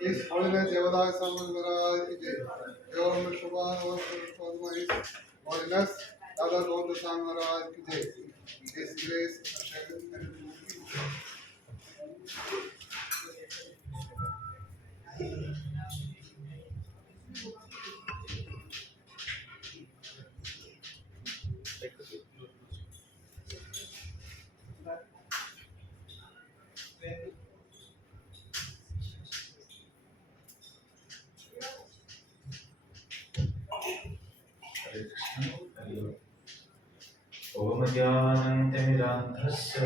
His Holiness Devadass Swami Maharaj ki jai. Om Shubha His Holiness Dada Gauda Swami Maharaj ki jai. His Grace ओम ज्ञानतिमिरान्धस्य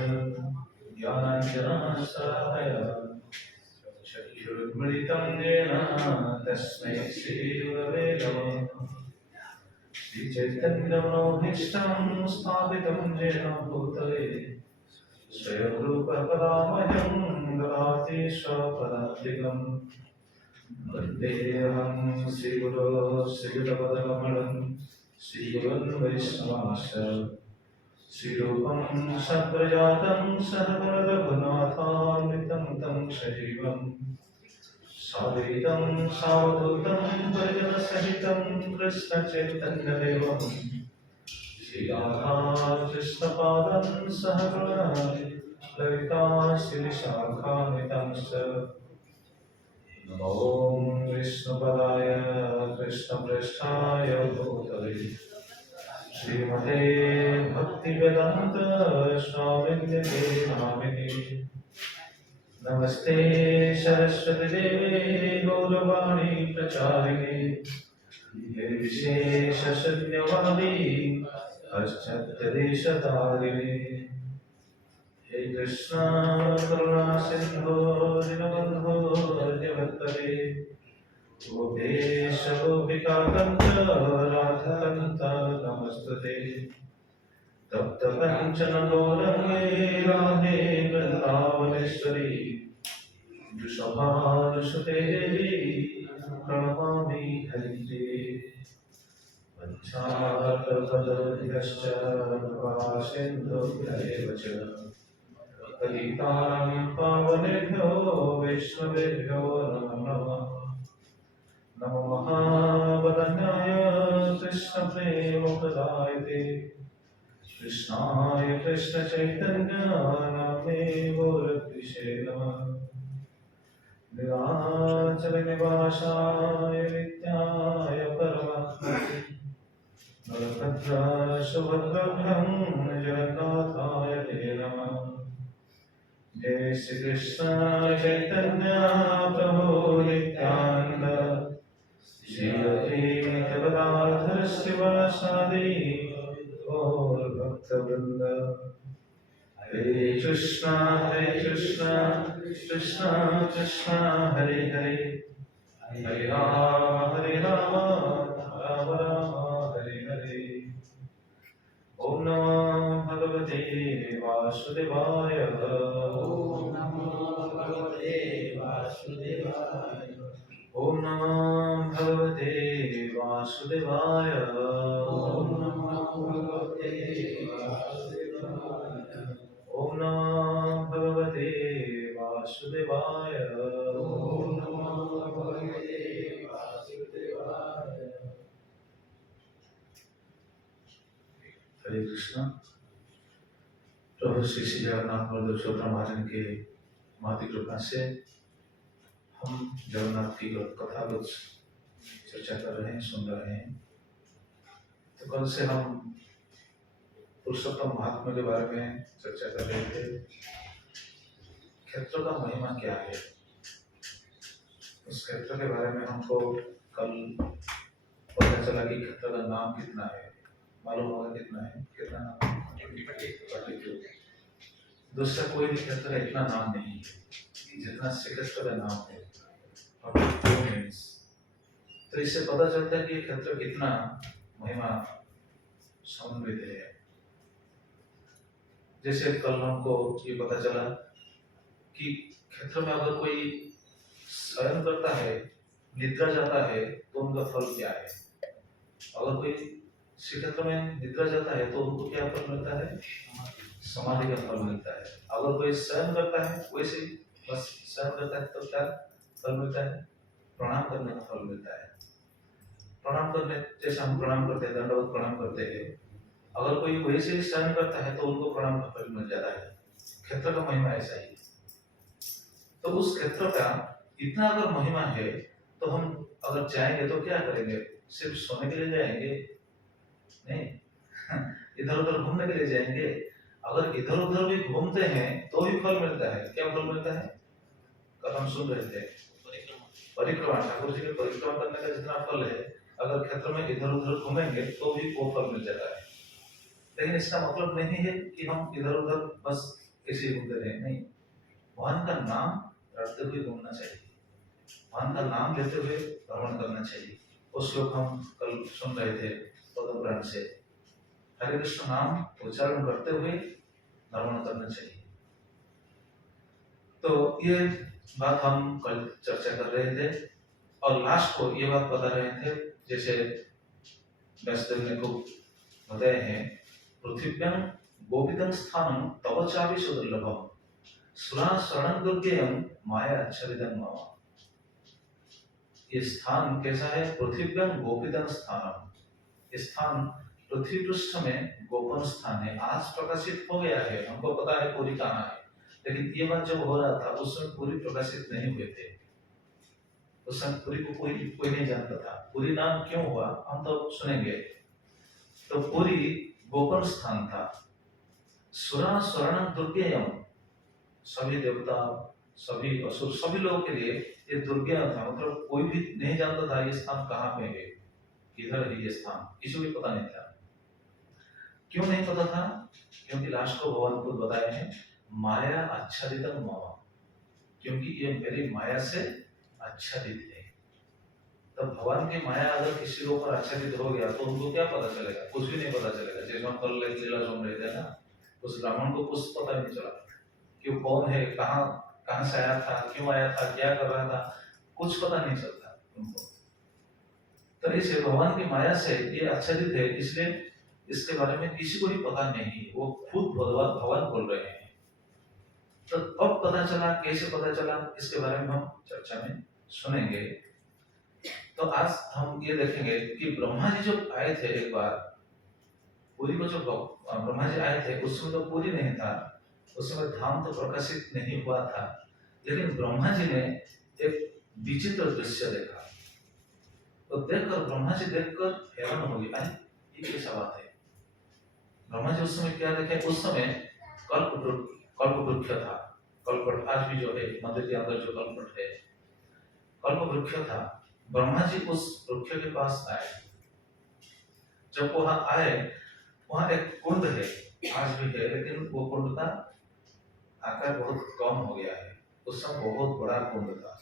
ज्ञानाञ्जनशलाकया चक्षुरुन्मिलितं येन तस्मै श्रीगुरवे नमः। श्रीचैतन्यमनोभीष्टं स्थापितं येन भूतले स्वयं रूपकदामह्यं ददाति स्वपदान्तिकम्। वन्देऽहं श्रीगुरो श्रीयुतपदकमलं श्रीगुरोन् वैष्णवांश्च श्रीरूपं सद्व्रजातं सहगणरघुनाथान्वितं तं सजीवं साद्वैतं सावधूतं परिजनसहितं कृष्णचैतन्यदेवं श्रीराधा कृष्णपादं सहगण ललिता श्रीशाखान्वितंश्च। नमो विष्णुपदाय कृष्णप्रेष्ठाय भूतले श्रीमते भक्तिवेदान्त स्वामिने नामिने। नमस्ते सरस्वती देवे गौरवाणी प्रचारिणे निर्विशेषशून्यवादी पाश्चात्यदेशतारिणे। हे कृष्ण करुणा सिंधो दीनबन्धो जगत्पते गोपेश गोपिका कान्त राधाकान्त नमस्तुते। तप्त काञ्चन गौरङ्गे राधे वृन्दावनेश्वरी वृषभानुसुते देवी प्रणमामि हरिप्रिये। वञ्चाकल्पतरुभ्यश्च कृपासिन्धुभ्येव च पतितानां पावनेभ्यो वैष्णवेभ्यो नमो नमः। नमो महावदन्याय कृष्णप्रेमप्रदायते कृष्णाय कृष्णचैतन्य नाम्ने गौरद्विषे नमः। नीलाचलनिवासाय नित्याय परमात्मने बलभद्रसुभद्रभ्यं जगन्नाथाय ते नमः। जय श्री कृष्ण चैतन्य प्रभु नित्यानंद श्री अद्वैत गदाधर शिवासादि गौर भक्तवृंद। हरे कृष्ण कृष्ण कृष्ण हरे हरे हरे राम राम राम हरे हरे। ओम नमो भगवते वासुदेवाय। ओम नमो भगवते वासुदेवाय। ओम नमो भगवते वासुदेवाय। ओम नमो भगवते वासुदेवाय। ओम नमो भगवते वासुदेवाय। ओम नमो भगवते वासुदेवाय। हरे कृष्ण। प्रभु श्री श्री जगन्नाथ बलदेव महाजन के माति कृपा से हम जगन्नाथ की कथा कुछ चर्चा कर रहे हैं, सुन रहे हैं। तो कल से हम पुरुषोत्तम महात्मा के बारे में चर्चा कर रहे थे। क्षेत्र का महिमा क्या है, उस क्षेत्र के बारे में हमको कल पता चला कि क्षेत्र का नाम कितना है, मालूम होगा कितना है, कितना नाम? दूसरा कोई भी क्षेत्र का इतना नाम नहीं है जितना श्री कृष्ण का नाम है। तो इससे पता चलता है कि क्षेत्र कितना महिमा समन्वित है। जैसे कल हमको ये पता चला कि क्षेत्र में अगर कोई शयन करता है, निद्रा जाता है, तो उनका फल क्या है। अगर कोई श्री क्षेत्र में निद्रा जाता है तो उनको क्या फल मिलता है? समाधि का फल मिलता है। अगर कोई शयन करता है वैसे ही बस शयन करता है तो क्या फल मिलता है? प्रणाम करने का फल मिलता है। प्रणाम करने जैसे हम प्रणाम करते हैं, दंडवत प्रणाम करते हैं, अगर कोई वैसे ही शयन करता है तो उनको प्रणाम का फल मिल जाता है। क्षेत्र का महिमा ऐसा ही। तो उस क्षेत्र का इतना अगर महिमा है तो हम अगर जाएंगे तो क्या करेंगे? सिर्फ सोने के लिए जाएंगे? नहीं, इधर उधर घूमने के लिए जाएंगे। अगर इधर उधर भी घूमते हैं तो भी फल मिलता है। क्या फल मिलता है? कल हम सुन रहे थे परिक्रमा, ठाकुर जी के परिक्रमा करने का जितना फल है, अगर क्षेत्र में इधर उधर घूमेंगे तो भी वो फल मिल जाता है। लेकिन इसका मतलब नहीं है कि हम इधर उधर बस ऐसे ही घूमते रहे, नहीं। भगवान का नाम रटते हुए घूमना चाहिए, भगवान का नाम लेते हुए भ्रमण करना चाहिए। वो श्लोक हम कल सुन रहे थे पद्मपुराण से। हरे कृष्ण नाम उच्चारण करते हुए भ्रमण करना चाहिए। तो ये बात हम कल चर्चा कर रहे थे और लास्ट को ये बात बता रहे थे, जैसे व्यासदेव ने खूब बताए हैं, पृथ्व्यां गोपितं स्थानं तव चापि सुदुर्लभम् सुरा शरणं दुर्गेयं माया आच्छादितं मम। ये स्थान कैसा है? पृथ्व्यां गोपितं स्थानम, स्थान पृथ्वी पृष्ठ में गोपन स्थान है। आज प्रकाशित हो गया है, हमको पता है पूरी कहाँ है, लेकिन ये बात जब हो रहा था उस समय पूरी प्रकाशित नहीं हुए थे। उस समय पूरी को कोई नहीं जानता था। पूरी नाम क्यों हुआ हम तो सुनेंगे। तो पूरी गोपन स्थान था। सुरा शरणं दुर्गेयम, सभी देवता सभी असुर सभी लोगों के लिए ये दुर्गेय था, मतलब कोई भी नहीं जानता था ये स्थान कहाँ पे है, किधर है ये स्थान, किसी को भी पता नहीं था। क्यों नहीं पता था? क्योंकि लास्ट को भगवान खुद बताए हैं, माया आच्छादितं मम, क्योंकि ये मेरी माया से आच्छादित है। तब भगवान की माया अगर किसी के ऊपर आच्छादित हो गया तो उनको क्या पता चलेगा? कुछ भी नहीं पता चलेगा। जैसे हम कल लीला सुन रहे थे ना, उस ब्राह्मण को कुछ पता नहीं चला कि वो कौन है, कहाँ से आया था, क्यों आया था, क्या कर रहा था, कुछ पता नहीं चलता उनको। तो इसे भगवान की माया से ये आच्छादित है, इसलिए इसके बारे में किसी को भी पता नहीं, वो खुद भगवान बोल रहे हैं। तो कब पता चला, कैसे पता चला, इसके बारे में हम चर्चा में सुनेंगे। तो आज हम ये देखेंगे कि ब्रह्मा जी जब आए थे एक बार पुरी को, जब ब्रह्मा जी आए थे उस समय तो पुरी नहीं था, उस समय धाम तो प्रकाशित नहीं हुआ था, लेकिन ब्रह्मा जी ने एक विचित्र दृश्य देखा। तो देखकर ब्रह्मा जी देखकर हैरान हो गए, ये कैसा बात है? ब्रह्मा जी उस समय क्या देखे? उस समय कल्प वृक्ष था, कल्पवृक्ष आज भी जो है मंदिर के अंदर जो कल्पवृक्ष है, कल्प वृक्ष था। ब्रह्मा जी उस वृक्ष के पास आए। जब वहां आए, वहां एक कुंड है, आज भी है, लेकिन वो कुंड का आकार बहुत कम हो गया है। उस समय बहुत बड़ा कुंड था।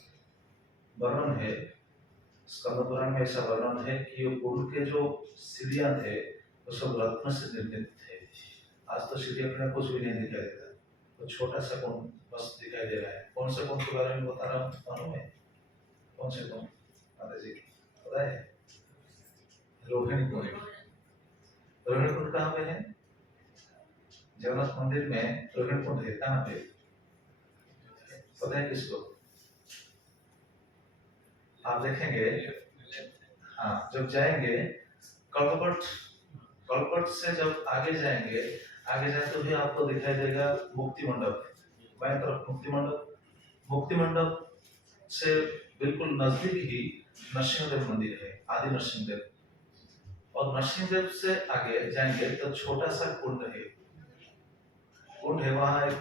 वर्णन है स्कंद पुराण में, ऐसा वर्णन है कि वो कुंड के जो सीढ़ियां थे वो सब रत्न से निर्मित थे। आज तो सीढ़ियां अपने कुछ भी नहीं दिखाई देता, तो छोटा सा कुंड बस दिखाई दे रहा है। कौन से कुंड के बारे में बता रहा हूँ मालूम है? कौन से कुंड माता जी पता है? रोहिणी कुंड। रोहिणी कुंड कहाँ पे है? जगन्नाथ मंदिर में रोहिणी कुंड है, कहाँ पे पता है किसको? आप देखेंगे, हाँ जब जाएंगे कल्पवृक्ष से जब आगे जाएंगे, आगे जाए तो भी आपको दिखाई देगा मुक्ति मंडप, बाएं तरफ मुक्ति मंडप से बिल्कुल नजदीक ही नरसिंहदेव मंदिर है, आदि नरसिंहदेव। और नरसिंहदेव से आगे जाएंगे तो छोटा सा कुंड है, वहां एक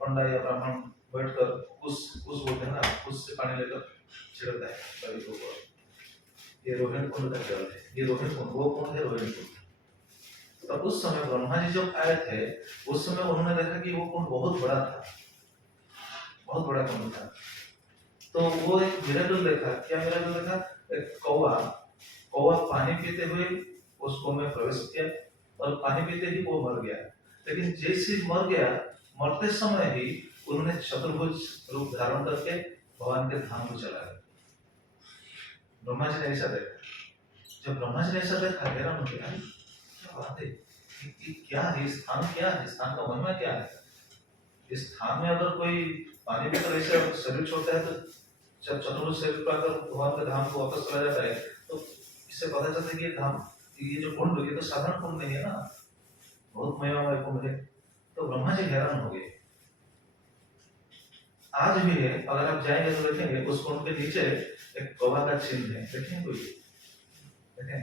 पंडा या ब्राह्मण बैठकर कुछ बोलते हैं ना, कुछ से पानी लेकर छिड़कता है सभी को ऊपर। ये रोहिणी कुंड का जल है, ये रोहिणी कुंड, वो कौन है? रोहिणी कुंड। तो उस समय ब्रह्मा जी जब आए थे उस समय उन्होंने देखा कि वो कुंड बहुत बड़ा था, बहुत बड़ा कुंड था। तो वो एक मिरेकल देखा। क्या मिरेकल देखा? एक कौवा पानी पीते हुए उस कुंड में प्रवेश किया और पानी पीते ही वो मर गया। लेकिन जैसे मर गया, मरते समय ही उन्होंने चतुर्भुज रूप धारण करके भगवान के धाम को चला गया। ब्रह्मा जी ने ऐसा देखा। जब ब्रह्मा जी ने ऐसा देखा, हैरान हो गया, क्या बात है, कि क्या है स्थान, क्या है स्थान का महिमा क्या है। इस स्थान में अगर कोई पानी भी तो ऐसे शरीर छोड़ता है तो जब चतुर्भुज शरीर पर अगर भगवान के धाम को वापस चला जाता है तो इससे पता चलता है कि ये धाम, ये जो कुंड, ये तो साधारण कुंड नहीं है ना, बहुत महिमामय कुंड है। तो ब्रह्मा जी हैरान हो गए। आज भी है, अगर आप जाएंगे तो देखेंगे उस कुंड के नीचे एक कौवा का चिन्ह है, देखें कोई, देखें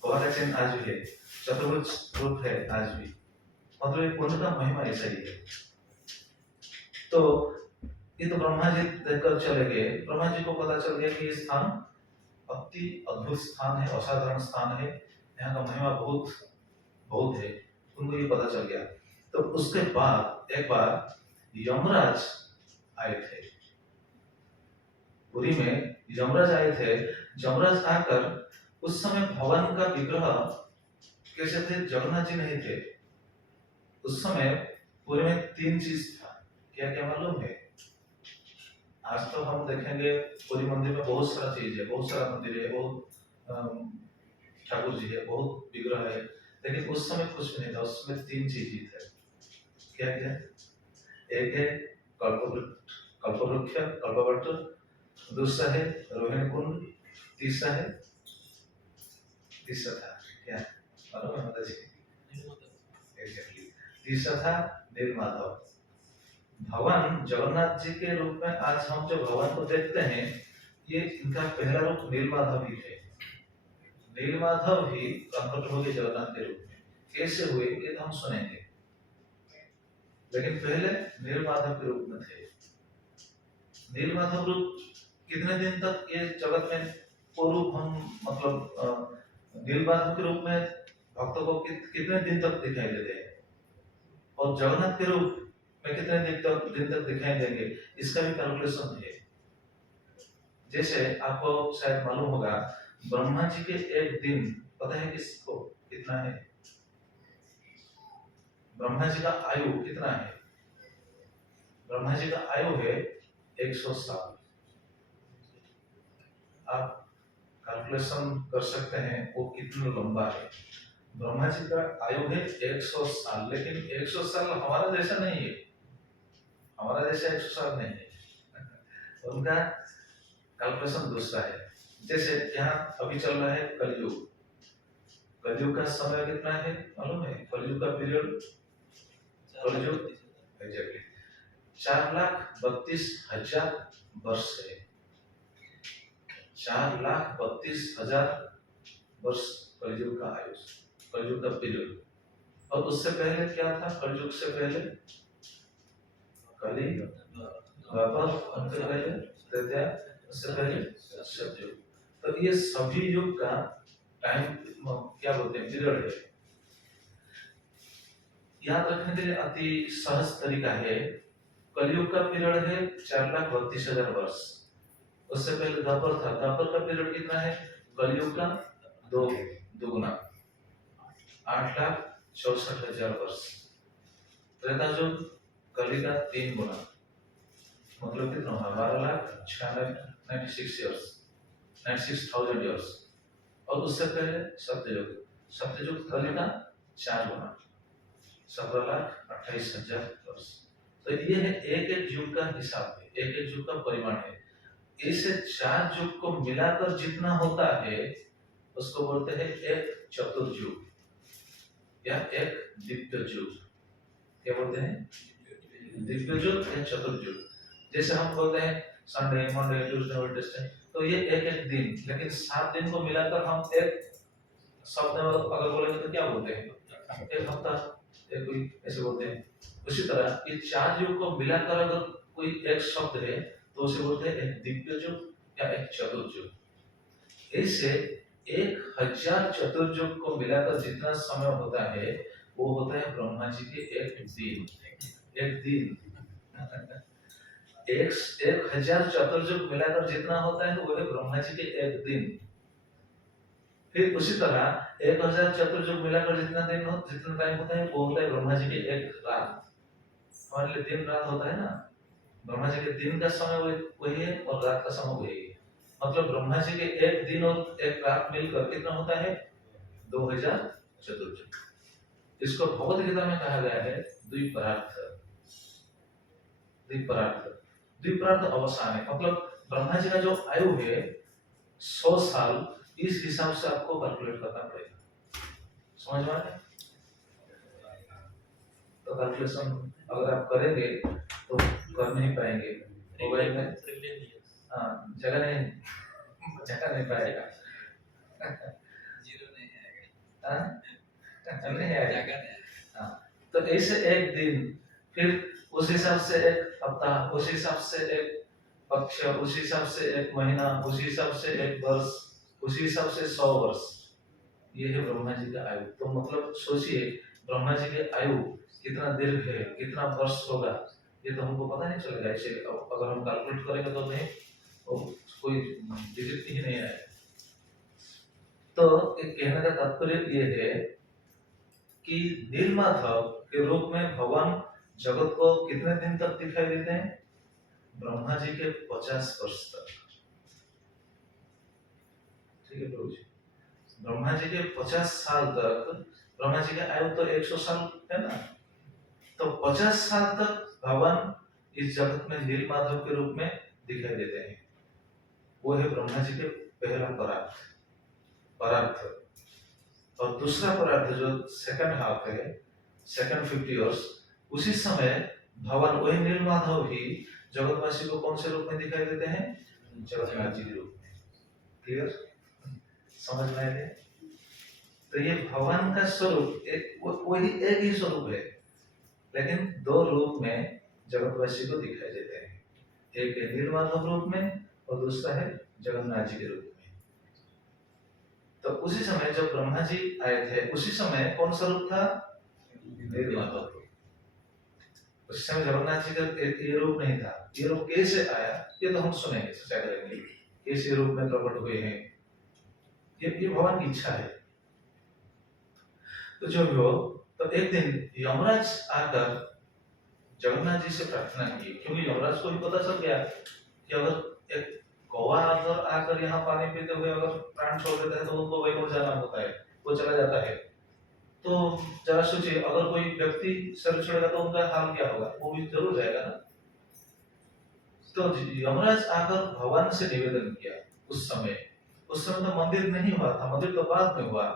कौवा का चिन्ह आज भी है, चतुर्भुज रूप है आज भी। मतलब ये कुंड का महिमा ऐसा ही है। तो ये तो ब्रह्मा जी देखकर चले गए। ब्रह्मा जी को पता चल गया कि ये स्थान अति अद्भुत स्थान है, असाधारण स्थान है, यहाँ का महिमा बहुत बहुत है, उनको ये पता चल गया। तो उसके बाद एक बार यमराज आए थे पुरी में, यमराज आए थे। यमराज आकर उस समय भगवान का विग्रह कैसे थे, जगन्नाथ जी नहीं थे उस समय। पुरी में 3 चीज था, क्या क्या मालूम है? आज तो हम देखेंगे पुरी मंदिर में बहुत सारा चीज है, बहुत सारा मंदिर है, बहुत ठाकुर जी है, बहुत विग्रह है, लेकिन उस समय कुछ भी नहीं था। उसमें 3 चीज ही थे। क्या क्या? एक है कल्पवृक्ष कल्पवट, दूसरा है रोहिणी कुंड, तीसरा था क्या मालूम है माता जी? तीसरा था नीलमाधव। भगवान जगन्नाथ जी के रूप में आज हम जो भगवान को देखते हैं, ये इनका पहला रूप नीलमाधव ही थे। नीलमाधव ही प्रकट हो गए जगन्नाथ के रूप में। कैसे हुए ये तो हम सुनेंगे, लेकिन पहले नीलमाधव के रूप में थे। नीलमाधव रूप कितने दिन तक ये जगत में वो रूप हम मतलब नीलमाधव के रूप में भक्तों को कितने दिन तक दिखाई देते हैं, और जगन्नाथ के रूप में कितने दिन तक दिखाई देंगे, इसका भी कैलकुलेशन है। जैसे आपको शायद मालूम होगा, ब्रह्मा जी के एक दिन पता है किसको कितना है? ब्रह्मा जी का आयु कितना है? ब्रह्मा जी का आयु है 100 साल। आप कैलकुलेशन कर सकते हैं वो कितना लंबा है। ब्रह्मा जी का आयु है 100 साल, लेकिन 100 साल हमारा जैसा नहीं है, हमारा जैसा 100 साल नहीं है। उनका कैलकुलेशन दूसरा है। जैसे यहाँ अभी चल रहा है कलयुग, कलयुग का समय कितना है मालूम है? कलयुग का पीरियड, कलयुग एग्जैक्टली 4,32,000 वर्ष है। 4,32,000 वर्ष कलयुग का आयु, कलयुग का पीरियड। और उससे पहले क्या था? कलयुग से पहले कली, द्वापर, उनसे पहले त्रेता, उससे पहले सतयुग। तो ये सभी युग का टाइम क्या बोलते हैं, पीरियड है। याद रखने के लिए अति सहज तरीका है। कलयुग का पीरियड है 4,32,000 वर्ष। उससे पहले द्वापर था, द्वापर का पीरियड कितना है? कलयुग का दुगुना 8,64,000 वर्ष। त्रेता युग कली का 3 गुना, मतलब कितना हुआ? 12,96,000 ईयर्स, 96,000 ईयर्स। और उससे पहले सत्ययुग, सत्ययुग कली का 4 गुना, 17,28,000 वर्ष। तो ये है एक एक युग का हिसाब है, एक एक युग का परिमाण है। इसे 4 युग को मिलाकर जितना होता है उसको बोलते हैं एक चतुर्युग या एक दिव्य युग। क्या बोलते हैं? दिव्य युग या चतुर्युग। जैसे हम बोलते हैं संडे, मंडे, ट्यूसडे, वेडनेसडे, तो ये एक एक दिन, लेकिन 7 दिन को मिलाकर हम एक शब्द अगर बोलेंगे तो क्या बोलते हैं? एक हफ्ता, एक वीक, ऐसे बोलते हैं। उसी तरह ये 4 युग को मिलाकर अगर कोई एक शब्द है तो उसे बोलते हैं एक दिव्य युग या एक चतुर्युग। ऐसे 1,000 चतुर्युग को मिलाकर जितना समय होता है वो होता है ब्रह्मा जी के एक दिन। एक दिन 1,000 चतुर्युग मिलाकर जितना होता है वो है ब्रह्मा जी के एक दिन। फिर उसी तरह 1,000 चतुर्युग मिलाकर जितना टाइम होता है वो होता है ब्रह्मा जी की एक रात। हमारे लिए दिन रात होता है ना, ब्रह्मा जी के दिन का समय वही है और रात का समय वही है। मतलब ब्रह्मा जी के एक दिन और एक रात मिलकर कितना होता है? 2,000 चतुर्युग। इसको भगवत गीता में कहा गया है द्विपरार्थ। द्विपरार्थ, द्विपरार्थ अवसान है, मतलब ब्रह्मा जी का जो आयु है 100 साल, इस हिसाब से आपको कैलकुलेट करना पड़ेगा। समझ में आया? तो कैलकुलेशन अगर आप करेंगे तो कर नहीं पाएंगे, मोबाइल में जगह नहीं पाएगा। जीरो नहीं आएगा। नहीं आएगा। हाँ, तो ऐसे एक दिन, फिर उस हिसाब से एक हफ्ता, उस हिसाब से एक पक्ष, उस हिसाब से एक महीना, उस हिसाब से एक वर्ष, उसी हिसाब से 100 वर्ष। ये है ब्रह्मा जी का आयु। तो मतलब सोचिए ब्रह्मा जी के आयु कितना दीर्घ है, कितना वर्ष होगा, ये तो हमको पता नहीं चलेगा। ऐसे अगर हम कैलकुलेट करेंगे तो नहीं, कोई डिजिट ही नहीं आएगा। तो एक कहने का तात्पर्य ये है कि नीलमाधव के रूप में भगवान जगत को कितने दिन तक दिखाई देते हैं? ब्रह्मा जी के 50 वर्ष तक। ठीक है प्रभु जी, ब्रह्मा जी के 50 साल तक, ब्रह्मा जी का आयु तो 100 साल है ना, तो 50 साल तक भगवान इस जगत में नीलमाधव के रूप में दिखाई देते हैं। वो है ब्रह्मा जी के पहला परार्थ। और दूसरा परार्थ जो सेकंड हाफ है, सेकंड 50 इयर्स, उसी समय भगवान वही नीलमाधव ही जगतवासी को कौन से रूप में दिखाई देते हैं? जगन्नाथ जी के रूप में। क्लियर? समझ में आए? तो ये भगवान का स्वरूप वही एक ही स्वरूप है, लेकिन दो रूप में जगतवासी को दिखाई देते हैं। एक है नीलमाधव रूप में और दूसरा है जगन्नाथ जी के रूप में। तो उसी समय जब ब्रह्मा जी आए थे, उसी समय कौन सा रूप था? नीलमाधव रूप। उस समय जगन्नाथ जी का ये रूप नहीं था। ये रूप कैसे आया, ये तो हम सुनेंगे, चर्चा करेंगे कैसे रूप में प्रकट हुए हैं। ये भगवान की इच्छा है। तो जो भी हो, तो एक दिन यमराज आकर जगन्नाथ जी से प्रार्थना की, क्योंकि यमराज को भी पता चल गया कि अगर एक कौवा अगर आकर यहाँ पानी पीते हुए अगर प्राण छोड़ देता है तो उनको वैकुंठ जाना होता है, वो चला जाता है। तो जरा सोचिए, अगर कोई व्यक्ति शरीर छोड़ेगा तो उनका हाल क्या होगा? वो भी जरूर जाएगा ना। तो यमराज आकर भगवान से निवेदन किया। उस समय तो मंदिर नहीं हुआ था, मंदिर तो बाद में हुआ।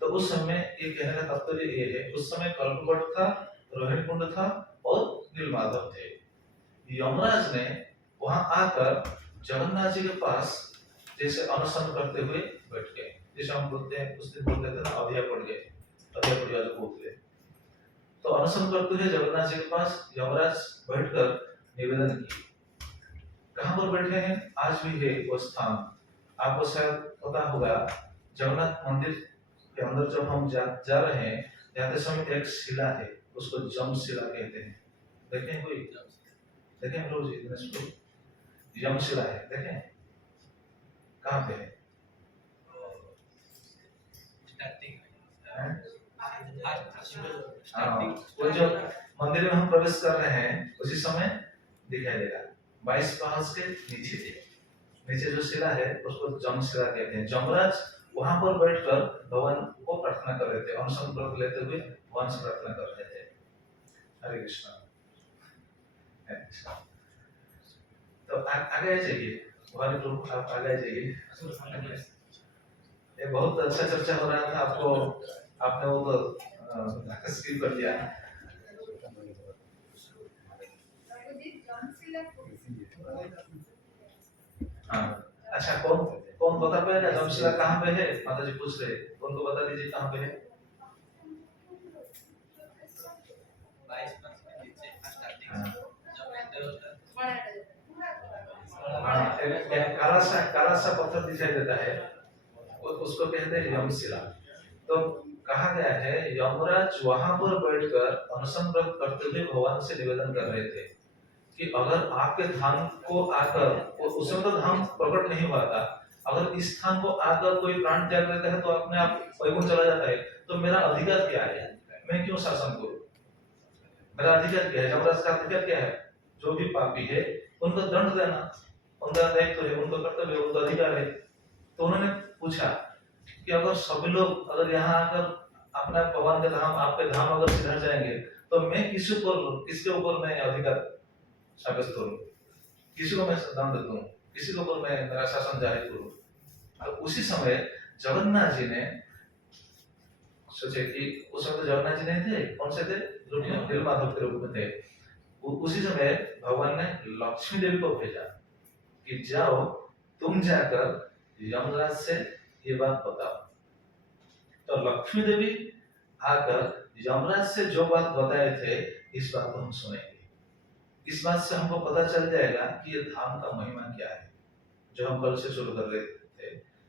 तो उस समय ये कहने का तात्पर्य ये है, उस समय कल्पवट था, रोहिणी कुंड था और नीलमाधव थे। यमराज ने वहां आकर जगन्नाथ जी के पास जैसे अनशन करते हुए बैठ गए, जैसे हम बोलते हैं, उस दिन बोलते थे ना, अधिया पड़ गए, अधिया पड़ गया जो बोलते। तो अनशन करते हुए जगन्नाथ जी के पास यमराज बैठकर निवेदन किए। कहाँ पर बैठे हैं? आज भी है वो स्थान, आपको शायद पता होगा। जगन्नाथ मंदिर के अंदर जब हम जा रहे हैं, जाते समय एक शिला है, उसको जम शिला कहते हैं। देखें कोई? देखें प्रभु जी, इसको जम शिला है, देखें कहाँ पे है? वो जो मंदिर में हम प्रवेश कर रहे हैं उसी समय दिखाई देगा। 22 पहाड़ के नीचे जो शिला है उसको जम शिला कहते हैं। जमराज वहां पर बैठकर भगवान को प्रार्थना कर रहे थे, अनशन व्रत लेते हुए भगवान से प्रार्थना कर रहे थे। हरे कृष्णा। तो आगे जाइए, भगवान प्रभु आप आगे जाइए। ये बहुत अच्छा चर्चा हो रहा था, आपको आपने वो तो स्किप कर दिया। हाँ, अच्छा, कौन बता पाएगा जमशिला कहाँ पे है? माता जी पूछ रहे, कौन को बता दीजिए कहाँ पे है? काला सा पत्थर दिखाई देता है, उसको कहते हैं यमशिला। तो कहा गया है यमराज वहां पर बैठकर अनशन व्रत करते हुए भगवान से निवेदन कर रहे थे कि अगर आपके धाम को आकर, उस समय तो धाम प्रकट नहीं हुआ था, अगर इस स्थान को आकर कोई प्राण त्याग देता है तो अपने आप वैकुंठ चला जाता है, तो मेरा अधिकार क्या है? मैं क्यों शासन करूं? मेरा अधिकार क्या है? यमराज का अधिकार क्या है? जो भी पापी है उनको दंड देना उनका दायित्व है, उनका कर्तव्य है, उनका अधिकार है। तो उन्होंने पूछा कि अगर सभी लोग अगर यहाँ आकर अपना भगवान का धाम, आपके धाम अगर सिधर जाएंगे तो मैं किसके ऊपर मैं अधिकार साबित करूं, किसी को मैं दंड दूं, किसी के ऊपर मैं मेरा शासन जारी करूं। तो उसी समय जगन्नाथ जी ने सोचे कि उस वक्त जगन्नाथ जी नहीं थे, कौन से थे, जो नीलमाधव के रूप में थे। उसी समय भगवान ने लक्ष्मी देवी को भेजा कि जाओ तुम जाकर यमराज से ये बात बताओ। तो लक्ष्मी देवी आकर यमराज से जो बात बताए थे इस बात को हम सुनेंगे। इस बात से हमको पता चल जाएगा कि ये धाम का महिमा क्या है, जो हम कल से शुरू कर रहे थे।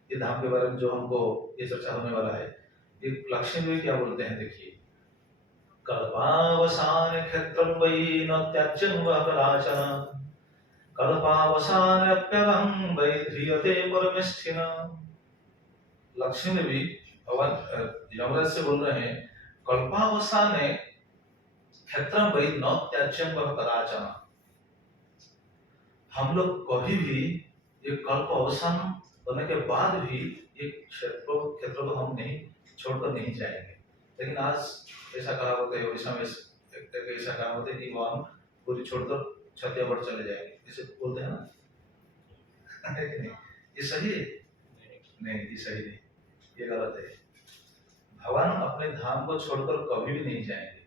ये धाम के बारे में जो हमको ये चर्चा होने वाला है, ये लक्ष्मी देवी क्या बोलते हैं, देखिए। कल्पावसान क्षेत्रं वै न त्याज्यं वा कदाचन, कल्पावसानप्यवं वै ध्रियते परमेष्ठिनः। लक्ष्मी देवी भगवान यमराज से बोल रहे हैं, कल्पावसाने क्षेत्रं वै न त्याज्यं वा कदाचन। हम लोग कभी भी ये कल्प अवसान होने के बाद भी ये क्षेत्र को हम नहीं छोड़कर नहीं जाएंगे। लेकिन आज ऐसा कहा होता है, ओडिशा में ऐसा कहा होता है कि वो हम पूरी छोड़कर छत्तीसगढ़ चले जाएंगे, इसे बोलते हैं ना। है कि नहीं? ये सही है? नहीं, ये सही नहीं, ये गलत है। भगवान अपने धाम को छोड़कर कभी भी नहीं जाएंगे,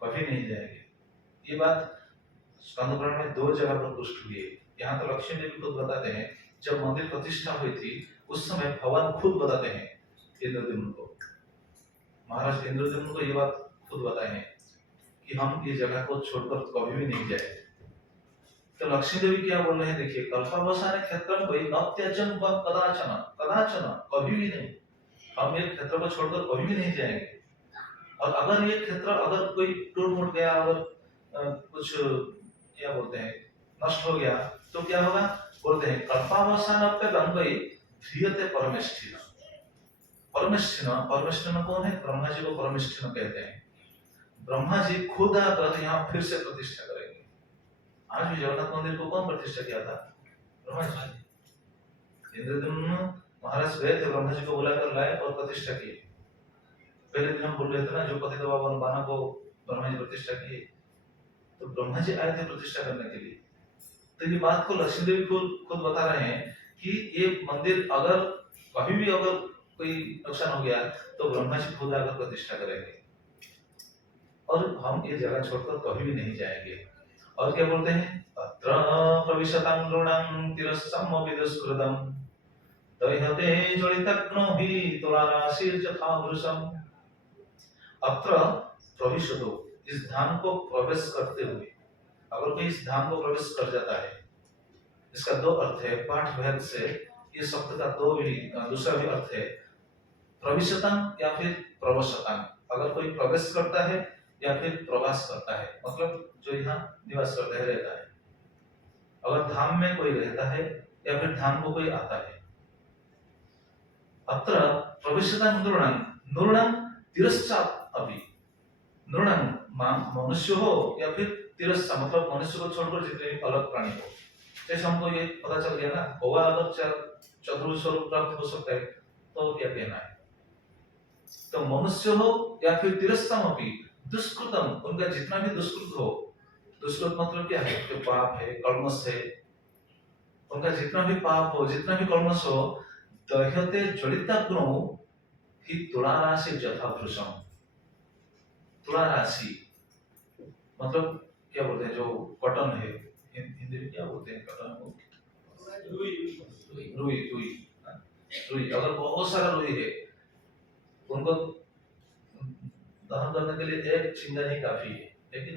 कभी नहीं जाएंगे। ये बात स्कंद पुराण में 2 जगह पर पुष्ट हुई है। यहाँ तो लक्ष्मी देवी खुद बताते हैं, जब मंदिर प्रतिष्ठा हुई थी उस समय भगवान खुद बताते हैं इंद्रद्युम्न को, महाराज इंद्रद्युम्न को ये बात खुद बताए हैं कि हम ये जगह को छोड़कर कभी भी नहीं जाए। तो लक्ष्मी देवी क्या बोल रहे हैं, देखिए। कल्पावसाने क्षेत्रं वै न त्याज्यं वा कदाचन, कदाचन कभी भी नहीं, हम ये क्षेत्र को छोड़कर कभी भी नहीं जाएंगे। और अगर ये क्षेत्र अगर कोई टूट फूट गया, अगर कुछ क्या बोलते हैं नष्ट हो गया तो क्या होगा, बोलते हैं कल्पावसानप्यवं वै ध्रियते परमेष्ठिनः। परमेष्ठिनः कौन है, ब्रह्मा जी को परमेष्ठिनः कहते हैं। ब्रह्मा जी खुद आकर यहाँ फिर से प्रतिष्ठा करेंगे। आज भी जगन्नाथ मंदिर को कौन प्रतिष्ठा किया था, ब्रह्मा जी। इंद्रद्युम्न महाराज गए थे, ब्रह्मा जी को बुलाकर लाए और प्रतिष्ठा की। पहले दिन हम बोल रहे थे ना, जो पतित पावन बाना को ब्रह्मा जी प्रतिष्ठा किए, तो ब्रह्मा जी आए थे प्रतिष्ठा करने के लिए। तो ये बात को लक्ष्मी देवी खुद बता रहे हैं कि ये मंदिर अगर कभी भी अगर कोई नुकसान हो गया तो ब्रह्मा जी खुद आकर प्रतिष्ठा करेंगे, और हम ये जगह छोड़कर कभी भी नहीं जाएंगे। और क्या बोलते हैं, अत्र प्रविशतं नृणां तिरस्समपि दुष्कृतं, दह्यते ज्वलितग्नो हि तुलाराशिर्यथा वृषम्। अत्र प्रविशतो, इस धाम को प्रवेश करते हुए, अगर कोई इस धाम को प्रवेश कर जाता है, इसका 2 अर्थ है। पाठ भेद से ये शब्द का दूसरा भी अर्थ है, प्रविशतं या फिर प्रवशतं। अगर कोई प्रवेश करता है या फिर प्रवास करता है, मतलब जो यहाँ निवास करता है, रहता है। अगर धाम में कोई रहता है या फिर धाम को कोई आता है। अत्र प्रविशतं नृणां तिरस्सात् अपि, नृणां मनुष्य हो या फिर तिरस्सा मतलब मनुष्य को छोड़कर जितने भी अलग प्राणी हो। जैसे हमको ये पता चल गया ना, होगा अगर चतुर्भुज स्वरूप प्राप्त हो सकता है तो क्या कहना है। तो मनुष्य हो या फिर तिरस्सामपि दुष्कृतम, उनका जितना भी दुष्कृत हो, दुष्कृत मतलब क्या है, जो पाप है, कल्मश है, उनका जितना भी पाप हो, जितना भी कल्मश हो, दह्यते ज्वलिताग्नौ हि तुलाराशि यथा वृषम्। तुला राशि मतलब क्या बोलते हैं, जो कॉटन है, हिंदी में क्या बोलते हैं कॉटन को, रुई। अगर बहुत सारा रुई है, उनको दहन करने के लिए एक चिंगारी ही काफी है, लेकिन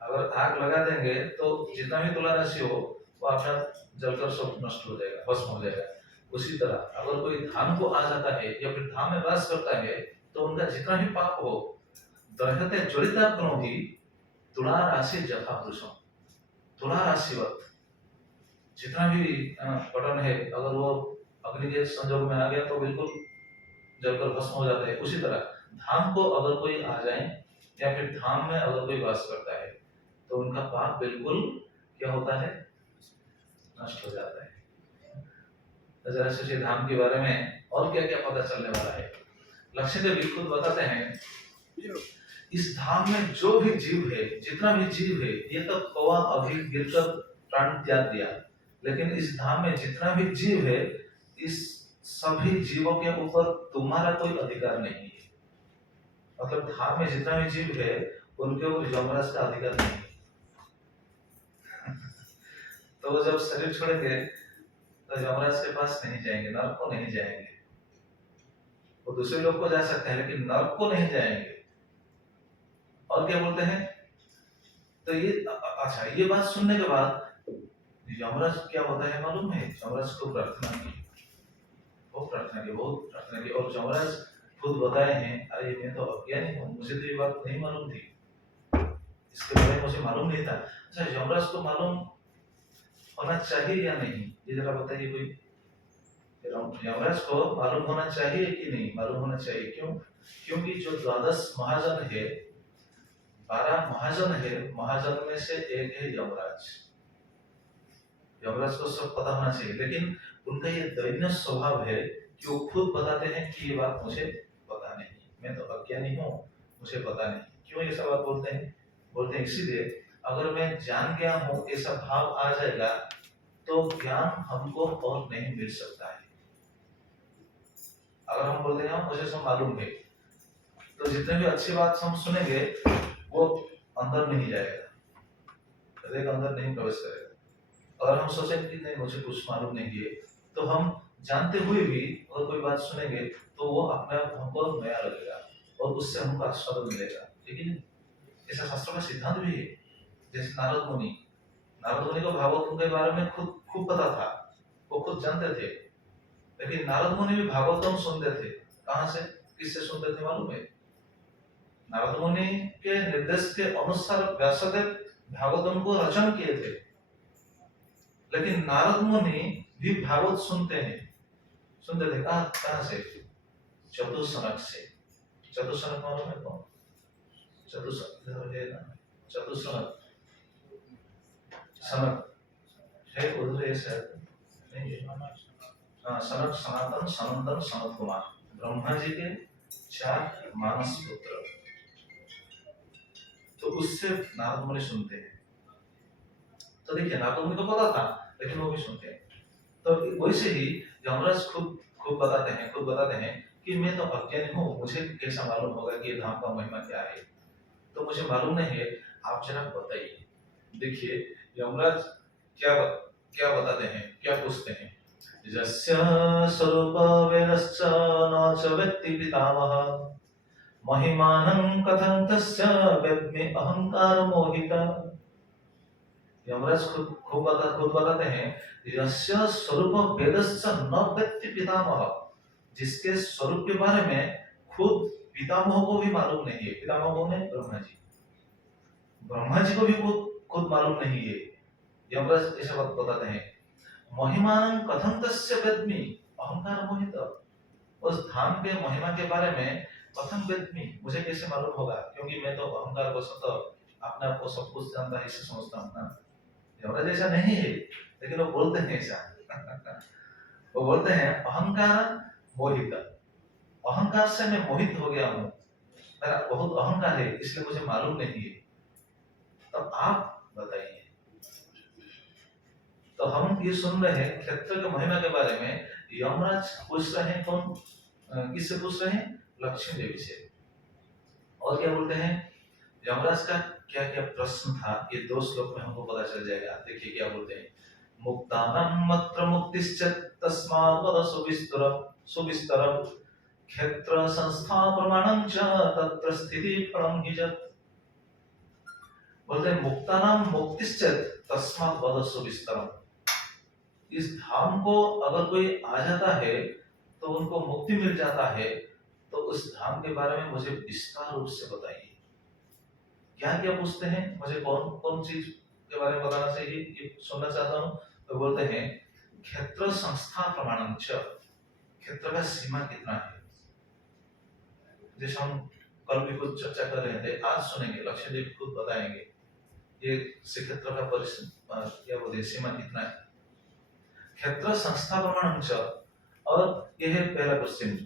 अगर आग लगा देंगे तो जितना भी तुला राशि हो वो अपना जलकर सब नष्ट हो जाएगा, भस्म हो जाएगा। उसी तरह अगर कोई धाम को आ जाता है या फिर धाम में वास करता है तो उनका जितना भी पाप हो, दह्यते ज्वलिताग्नौ हि तुला राशि यथा वृषम्। तुला राशिवत जितना भी कॉटन है, अगर वो अग्नि के संजोग में आ गया तो बिल्कुल जलकर भस्म हो जाता है। उसी तरह धाम को अगर कोई आ जाए या फिर धाम में अगर कोई वास करता है तो उनका पाप बिल्कुल क्या होता है, नष्ट हो जाता है। तो जरा सोचिए धाम के बारे में और क्या क्या पता चलने वाला है। लक्ष्मण देवी खुद बताते हैं, इस धाम में जो भी जीव है, जितना भी जीव है, ये तो कौवा अभी गिरकर प्राण त्याग दिया, लेकिन इस धाम में जितना भी जीव है, इस सभी जीवों के ऊपर तुम्हारा कोई अधिकार नहीं है। मतलब धाम में जितना भी जीव है, उनके ऊपर यमराज का अधिकार नहीं है। तो वो जब शरीर छोड़ेंगे तो यमराज के पास नहीं जाएंगे, नरक को नहीं जाएंगे। वो दूसरे लोग को जा सकते हैं, लेकिन नरक को नहीं जाएंगे। और क्या बोलते हैं, तो ये अच्छा, ये बात सुनने के बाद यमराज क्या होता है मालूम है? यमराज को प्रार्थना की, बहुत प्रार्थना की, बहुत प्रार्थना की। और यमराज खुद बताए हैं, अरे मैं तो अज्ञानी हूँ, मुझे तो ये बात नहीं मालूम थी, इसके बारे में मुझे मालूम नहीं था। अच्छा, यमराज को मालूम होना चाहिए या नहीं, ये जरा बताइए कोई। यमराज को मालूम होना चाहिए कि नहीं मालूम होना चाहिए? क्यों? क्योंकि जो 12 महाजन है, 12 महाजन है, महाजन में से एक है यमराज। यमराज को सब पता होना चाहिए, लेकिन उनका ये दैन्य स्वभाव है कि वो खुद बताते हैं कि ये बात मुझे पता नहीं, मैं तो अज्ञानी हूँ, मुझे पता नहीं। क्यों ये सब बात बोलते हैं? बोलते हैं इसीलिए, अगर मैं जान गया हूँ ऐसा भाव आ जाएगा तो ज्ञान हमको और नहीं मिल सकता है। अगर हम बोलते हैं मुझे सब मालूम है, तो जितने भी अच्छी बात हम सुनेंगे वो अंदर नहीं जाएगा, हृदय के अंदर नहीं प्रवेश करेगा। अगर हम सोचेंगे कि नहीं मुझे कुछ मालूम नहीं है, तो हम जानते हुए भी अगर कोई बात सुनेंगे तो वो अपने आप हमको नया लगेगा और उससे हमको आस्वादन मिलेगा। लेकिन ऐसा शास्त्रों का सिद्धांत भी है। जैसे नारद मुनि को भागवत के बारे में खुद खूब पता था, वो खुद जानते थे, लेकिन नारद मुनि भी भागवतम सुनते थे। कहाँ से, किससे सुनते थे मालूम है? नारद मुनि के निर्देश के अनुसार व्यासदेव भागवतम को रचन किए थे, लेकिन नारद मुनि भी भागवत सुनते थे। कहाँ से? चतुसनक से। चतुसनक मालूम है कौन? चतुसनक है ना, चतुसनक सनक है, उधर ऐसा नहीं है। हाँ, सनक, सनातन, सनंदन, सनत कुमार, ब्रह्मा जी के 4 मानस पुत्र। तो उससे नारद मुनि सुनते हैं। तो देखिए, नारद मुनि को पता था, लेकिन वो भी सुनते हैं। तो वैसे ही यमराज खुद बताते हैं कि मैं तो अज्ञानी हूँ, मुझे कैसा मालूम होगा कि धाम का महिमा क्या है? तो मुझे मालूम नहीं है, आप जरा बताइए। देखिए यमराज क्या बताते हैं, क्या पूछते हैं। यस्य स्वरूप वेदश्च न च वेत्ति पितामहः, महिमानं कथं तस्य वेद्मि अहंकार मोहिता। यमराज खुद बताते हैं, यस्य स्वरूप वेदश्च न वेत्ति पितामहः, जिसके स्वरूप के बारे में खुद पितामह को भी मालूम नहीं है। पितामह कौन है? ब्रह्मा जी को भी खुद मालूम नहीं है। यमराज ऐसा बात बताते हैं, महिमानं कथं तस्य वेद्मि अहंकार मोहित। उस धाम के महिमा के बारे में कथं वेद्मि, मुझे कैसे मालूम होगा? क्योंकि मैं तो अहंकार को सब, अपने आप को सब कुछ जानता है, इसे समझता हूँ ना। यमराज ऐसा नहीं है, लेकिन वो बोलते हैं ऐसा। वो बोलते हैं अहंकार मोहित, अहंकार से मैं मोहित हो गया हूँ, मेरा बहुत अहंकार है, इसलिए मुझे मालूम नहीं है। तब आप बताइए। तो हम ये सुन रहे हैं क्षेत्र के महिमा के बारे में। यमराज पूछ रहे हैं कौन, किससे पूछ रहे हैं? लक्ष्मी देवी से। और क्या बोलते हैं? यमराज का क्या क्या प्रश्न था, ये 2 श्लोक में हमको पता चल जाएगा। देखिए क्या बोलते हैं। मुक्तानां मत्र मुक्तिश्च तस्मात् वद सुविस्तरम् क्षेत्र संस्था प्रमाणं च तत्र स्थिति फलं हि जत्। बोलते हैं मुक्तानां मुक्तिश्च तस्मात् वद सुविस्तरम्। इस धाम को अगर कोई आ जाता है तो उनको मुक्ति मिल जाता है, तो उस धाम के बारे में मुझे विस्तार रूप से बताइए। क्या क्या पूछते हैं, मुझे कौन कौन चीज के बारे में बताना चाहिए, ये सुनना चाहता हूँ। तो बोलते हैं क्षेत्र संस्था प्रमाणं च, क्षेत्र का सीमा कितना है। जैसे हम कल भी कुछ चर्चा कर रहे थे, आज सुनेंगे, लक्ष्मी देवी खुद बताएंगे ये क्षेत्र का क्या बोलते हैं, सीमा कितना है। क्षेत्र संस्था प्रमाणं च, और यह है पहला क्वेश्चन।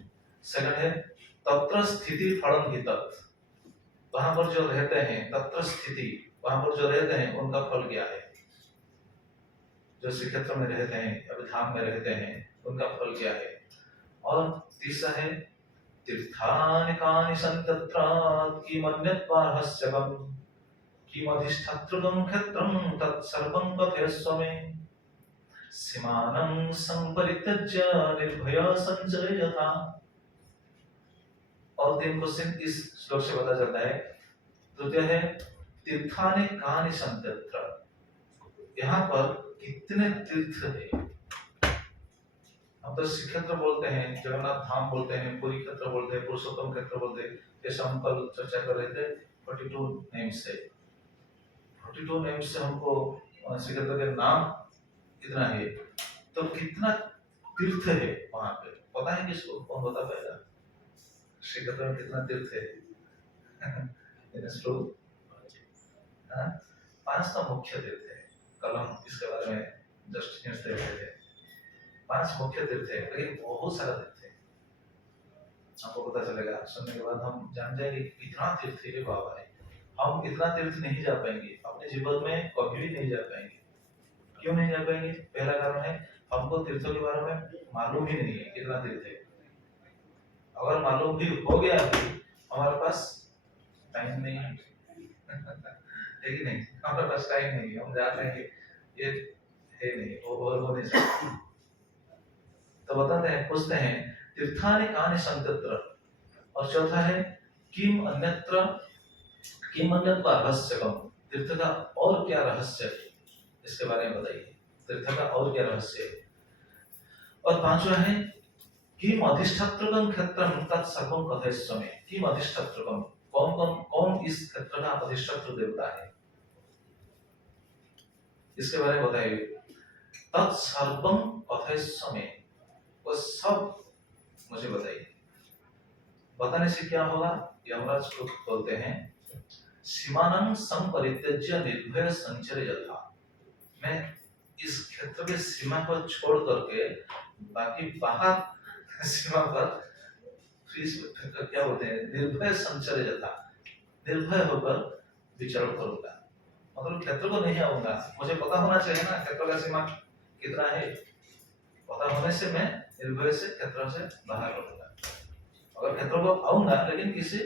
सेकंड है तत्र स्थिति फलम हि तत्, वहां पर जो रहते हैं, तत्र स्थिति, वहां पर जो रहते हैं उनका फल क्या है। जो श्री क्षेत्र में रहते हैं, अभी धाम में रहते हैं, उनका फल क्या है। और तीसरा है तीर्थानि कानि सन्तत्र किमन्यत्वार्हस्यकम् किमधिष्ठातृकं क्षेत्रं तत्सर्वं कथयस्व मे सीमानं संपरित्यज्य निर्भय संचरे यथा। और 3 क्वेश्चन इस श्लोक से पता चलता है। तृतीय है तीर्थानि कानि सन्तत्र, यहाँ पर कितने तीर्थ है। हम तो श्री क्षेत्र बोलते हैं, जगन्नाथ धाम बोलते हैं, पुरी क्षेत्र बोलते हैं, पुरुषोत्तम क्षेत्र बोलते हैं। जैसे हम कल चर्चा कर रहे थे 42 नेम्स से, 42 नेम्स से हमको श्री क्षेत्र के नाम इतना है, तो कितना तीर्थ है वहां पे पता है किसको, कौन बता पाएगा श्री क्षेत्र में कितना तीर्थ है। हाँ? 5 का मुख्य तीर्थ है। कल हम इसके बारे में जस्ट न्यूज देख रहे थे। 5 मुख्य तीर्थ है, लेकिन बहुत सारा तीर्थ है। आपको पता चलेगा सुनने के बाद, हम जान जाएंगे कि कितना तीर्थ है बाबा है। हम इतना तीर्थ नहीं जा पाएंगे अपने जीवन में, कभी भी नहीं जा पाएंगे। क्यों नहीं जा पाएंगे? पहला कारण है हमको तीर्थों के बारे में मालूम ही नहीं है कितना तीर्थ है। अगर मालूम भी हो गया है, हमारे पास टाइम नहीं है। कि नहीं, हमारे पास टाइम नहीं है, हम जाते हैं ये है नहीं, वो नहीं सकता। तो बताते हैं, पूछते हैं तीर्थानि कानि सन्तत्र, और चौथा है किम अन्यत्र रहस्यकम, तीर्थ का और क्या रहस्य है, इसके बारे में बताइए। तीर्थ का और क्या रहस्य है। और पांचवा है किम अधिष्ठात्रकम क्षेत्रम तत्सर्वं कथयस्व मे, किम अधिष्ठात्रकम, कौन इस क्षेत्र का अधिष्ठात्र देवता है, इसके बारे में बताइए। तत्सर्वं कथयस्व मे, वो सब मुझे बताइए। बताने से क्या होगा, यमराज को बोलते हैं सीमानं संपरित्यज्य निर्भय संचरे यथा, मैं इस क्षेत्र के सीमा को छोड़ करके बाकी बाहर सीमा पर क्या बोलते हैं, निर्भय संचरे यथा, निर्भय होकर विचरण करूंगा। मतलब क्षेत्र को नहीं आऊंगा, मुझे पता होना चाहिए ना क्षेत्र का सीमा कितना है। पता होने से मैं निर्भय से क्षेत्र से बाहर करूंगा। अगर क्षेत्र को आऊंगा लेकिन किसी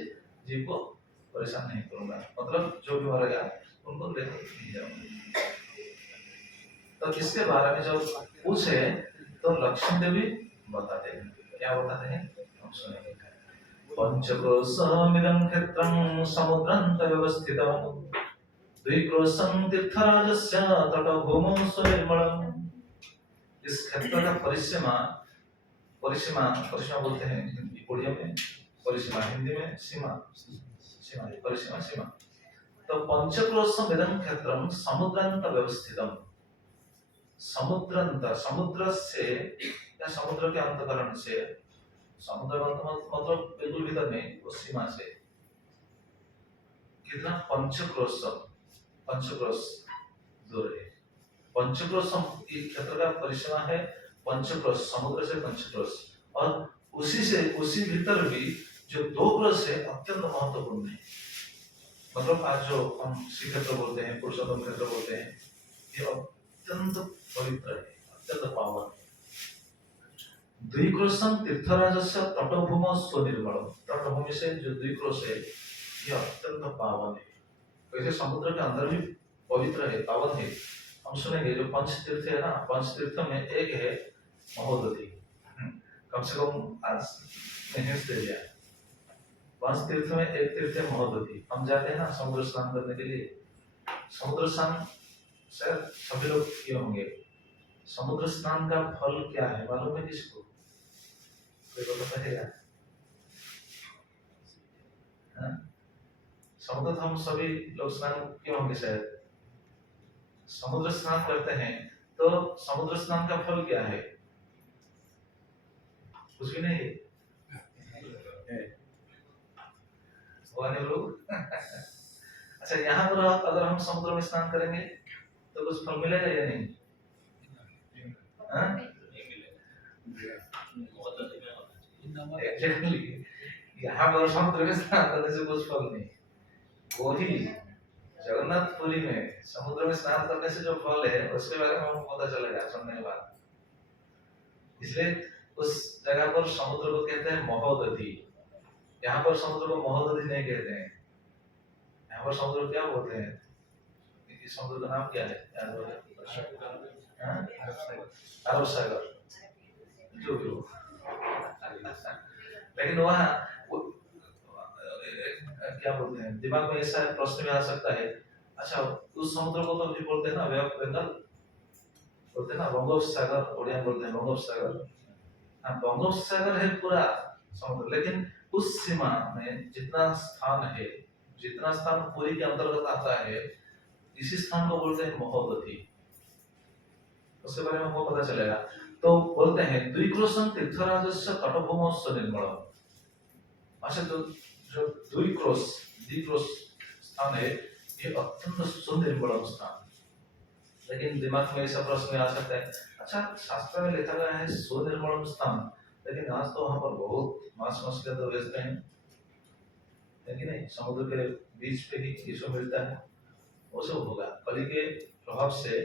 जीव को परेशान नहीं करूंगा, मतलब जो भी मरेगा उनको लेकर नहीं जाऊंगा। तो इसके बारे में जब पूछे तो लक्ष्मी देवी बताते हैं, क्या बताते हैं हम सुनेंगे। पंचक्रोशमिदं क्षेत्रं समुद्रान्तर्वस्थितं द्विक्रोशं तीर्थराजस्य तटभूमौ सुनिर्मलम्। इस क्षेत्र का परिसीमा बोलते हैं उड़िया में, परिसीमा हिंदी में सीमा, परिसीमा सीमा। तो पंचक्रोशमिदं क्षेत्रं समुद्रांत व्यवस्थितम्, समुद्र से या समुद्र के अंतकरण से, समुद्र मतलब बिल्कुल भीतर नहीं, उस सीमा से कितना पंचक्रोश दूर है। पंचक्रोश इस क्षेत्र का परिसीमा है, पंचक्रोश समुद्र से पंचक्रोश, और उसी भीतर भी जो 2 क्रोश है अत्यंत महत्वपूर्ण है। मतलब आज जो हम श्री क्षेत्र बोलते हैं, पुरुषोत्तम क्षेत्र बोलते हैं, ये अत्यंत पवित्र है, अत्यंत पावन है। द्विक्रोशं तीर्थराजस्य तटभूमौ सुनिर्मलम्, तटभूमि से जो द्विक्रोश है ये अत्यंत पावन है। वैसे समुद्र के अंदर भी पवित्र है, पावन है। हम सुनेंगे जो पंच तीर्थ है ना, पंच तीर्थ में एक है महोदधि। कम से कम आज नहीं दे दिया, पंच तीर्थ में एक तीर्थ है महोदधि। हम जाते हैं ना समुद्र स्नान करने के लिए, समुद्र स्नान शायद सभी लोग किए होंगे। समुद्र स्नान का फल क्या है मालूम है किसको? कोई पता है क्या? समुद्र हम सभी लोग स्नान किए होंगे शायद। समुद्र स्नान करते हैं तो समुद्र स्नान का फल क्या है? कुछ भी नहीं है। लोग अच्छा, यहाँ पर अगर हम समुद्र में स्नान करेंगे तो कुछ फल मिलेगा या नहीं? Exactly. यहाँ पर समुद्र में स्नान करने से कुछ फल नहीं, वही जगन्नाथपुरी में समुद्र में स्नान करने से जो फल है उसके बारे में हमको पता चलेगा सुनने के बाद। इसलिए उस जगह पर समुद्र को कहते हैं महोदधि। यहाँ पर समुद्र को महोदधि नहीं कहते हैं, यहाँ पर समुद्र क्या बोलते हैं? इस समुद्र का नाम क्या है? याद हो? अरब सागर, जो भी हो। लेकिन वहाँ क्या बोलते हैं, दिमाग में ऐसा प्रश्न भी आ सकता है, अच्छा उस समुद्र को तो भी बोलते हैं ना, बंगाल बोलते हैं ना, बंगोपसागर, उड़िया बोलते हैं बंगोपसागर। हाँ, बंगोपसागर है पूरा समुद्र, लेकिन उस सीमा में जितना स्थान है, जितना स्थान पुरी के अंतर्गत आता है, इसी स्थान को बोलते हैं महोदधि। उसके बारे में हमको पता चलेगा। तो बोलते हैं द्विक्रोशं तीर्थराजस्य तटभूमस्य निर्मलम्। अच्छा, तो जो द्विक्रोश स्थान है, ये अत्यंत सुनिर्मल स्थान। लेकिन दिमाग में ऐसा प्रश्न आ सकता है, अच्छा शास्त्र में लिखा गया है सुनिर्मल स्थान, लेकिन आज तो वहां पर बहुत मांस मछलियां तो बेचते हैं, है कि नहीं? समुद्र के बीच पे ही ये सब मिलता है, वो सब होगा। कली के प्रभाव से